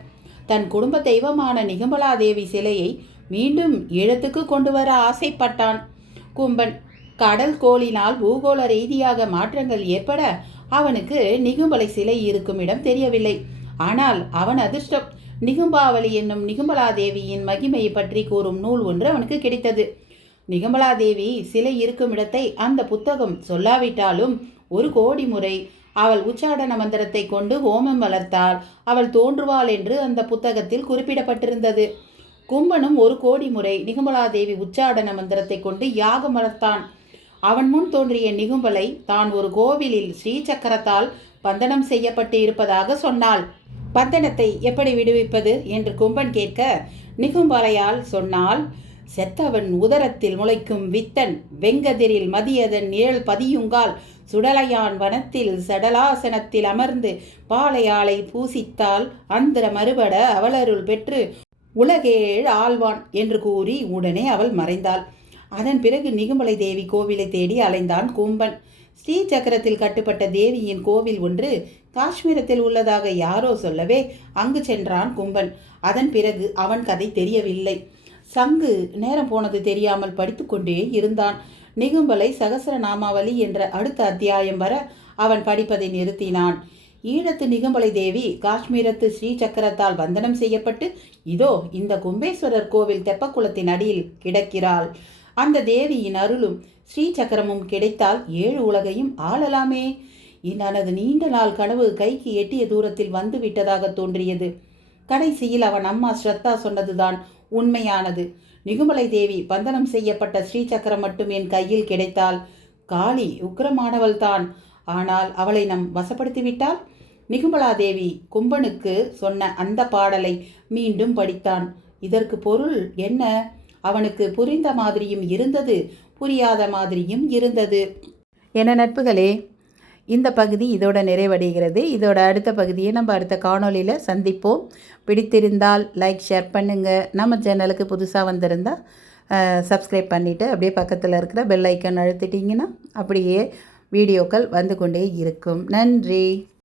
தன் குடும்ப தெய்வமான நிகும்பலாதேவி சிலையை மீண்டும் ஈழத்துக்கு கொண்டு வர ஆசைப்பட்டான் கும்பன். கடல் கோளினால் பூகோள ரீதியாக மாற்றங்கள் ஏற்பட அவனுக்கு நிகும்பலை சிலை இருக்கும் இடம் தெரியவில்லை. ஆனால் அவன் அதிர்ஷ்டம், நிகும்பாவளி என்னும் நிகும்பலாதேவியின் மகிமையை பற்றி கூறும் நூல் ஒன்று அவனுக்கு கிடைத்தது. நிகும்பலாதேவி சிலை இருக்கும் இடத்தை அந்த புத்தகம் சொல்லாவிட்டாலும் 1 கோடி முறை அவள் உச்சாடன மந்திரத்தை கொண்டு ஹோமம் வளர்த்தால் அவள் தோன்றுவாள் என்று அந்த புத்தகத்தில் குறிப்பிடப்பட்டிருந்தது. கும்பனும் 1 கோடி முறை நிகும்பலாதேவி உச்சாடன மந்திரத்தை கொண்டு யாகம் வளர்த்தான். அவன் முன் தோன்றிய நிகும்பலை தான் ஒரு கோவிலில் ஸ்ரீசக்கரத்தால் பந்தனம் செய்யப்பட்டு இருப்பதாக சொன்னாள். பந்தனத்தை எப்படி விடுவிப்பது என்று கும்பன் கேட்க, நிகும்பலையால் சொன்னால், செத்தவன் உதரத்தில் முளைக்கும் வித்தன் வெங்கதிரில் மதியதன் நிழல் பதியுங்கால் சுடலையான் வனத்தில் சடலாசனத்தில் அமர்ந்து பாளையாளை பூசித்தால் அந்தர மறுபட அவளருள் பெற்று உலகேழ் ஆழ்வான் என்று கூறி உடனே அவள் மறைந்தாள். அதன் பிறகு நிகும்பலை தேவி கோவிலை தேடி அலைந்தான் கும்பன். ஸ்ரீ சக்கரத்தில் கட்டுப்பட்ட தேவியின் கோவில் ஒன்று காஷ்மீரத்தில் உள்ளதாக யாரோ சொல்லவே அங்கு சென்றான் கும்பன். அதன் பிறகு அவன் கதை தெரியவில்லை. சங்கு நேரம் போனது தெரியாமல் படித்து கொண்டே இருந்தான். நிகும்பலை சகசரநாமாவளி என்ற அடுத்த அத்தியாயம் வர அவன் படிப்பதை நிறுத்தினான். ஈழத்து நிகும்பலை தேவி காஷ்மீரத்து ஸ்ரீ சக்கரத்தால் பந்தனம் செய்யப்பட்டு இதோ இந்த கும்பேஸ்வரர் கோவில் தெப்பக்குளத்தின் அடியில் கிடக்கிறாள். அந்த தேவியின் அருளும் ஸ்ரீ சக்கரமும் கிடைத்தால் 7 உலகையும் ஆளலாமே. எனது நீண்ட நாள் கனவு கைக்கு எட்டிய தூரத்தில் வந்து விட்டதாக தோன்றியது. கடைசியில் அவன் அம்மா ஸ்ரத்தா சொன்னதுதான் உண்மையானது. நிகும்பலை தேவி பந்தனம் செய்யப்பட்ட ஸ்ரீசக்கரம் மட்டும் என் கையில் கிடைத்தால் காளி உக்கிரமானவள்தான். ஆனால் அவளை நம் வசப்படுத்திவிட்டால். நிகும்பலாதேவி கும்பனுக்கு சொன்ன அந்த பாடலை மீண்டும் படித்தான். இதற்கு பொருள் என்ன? அவனுக்கு புரிந்த மாதிரியும் இருந்தது, புரியாத மாதிரியும் இருந்தது. என நட்புகளே, இந்த பகுதி இதோட நிறைவடைகிறது. இதோட அடுத்த பகுதியை நம்ம அடுத்த காணொளியில் சந்திப்போம். பிடித்திருந்தால் லைக், ஷேர் பண்ணுங்கள். நம்ம சேனலுக்கு புதுசாக வந்திருந்தால் சப்ஸ்கிரைப் பண்ணிவிட்டு அப்படியே பக்கத்தில் இருக்கிற பெல் ஐக்கான் அழுத்திட்டிங்கன்னா அப்படியே வீடியோக்கள் வந்து கொண்டே இருக்கும். நன்றி.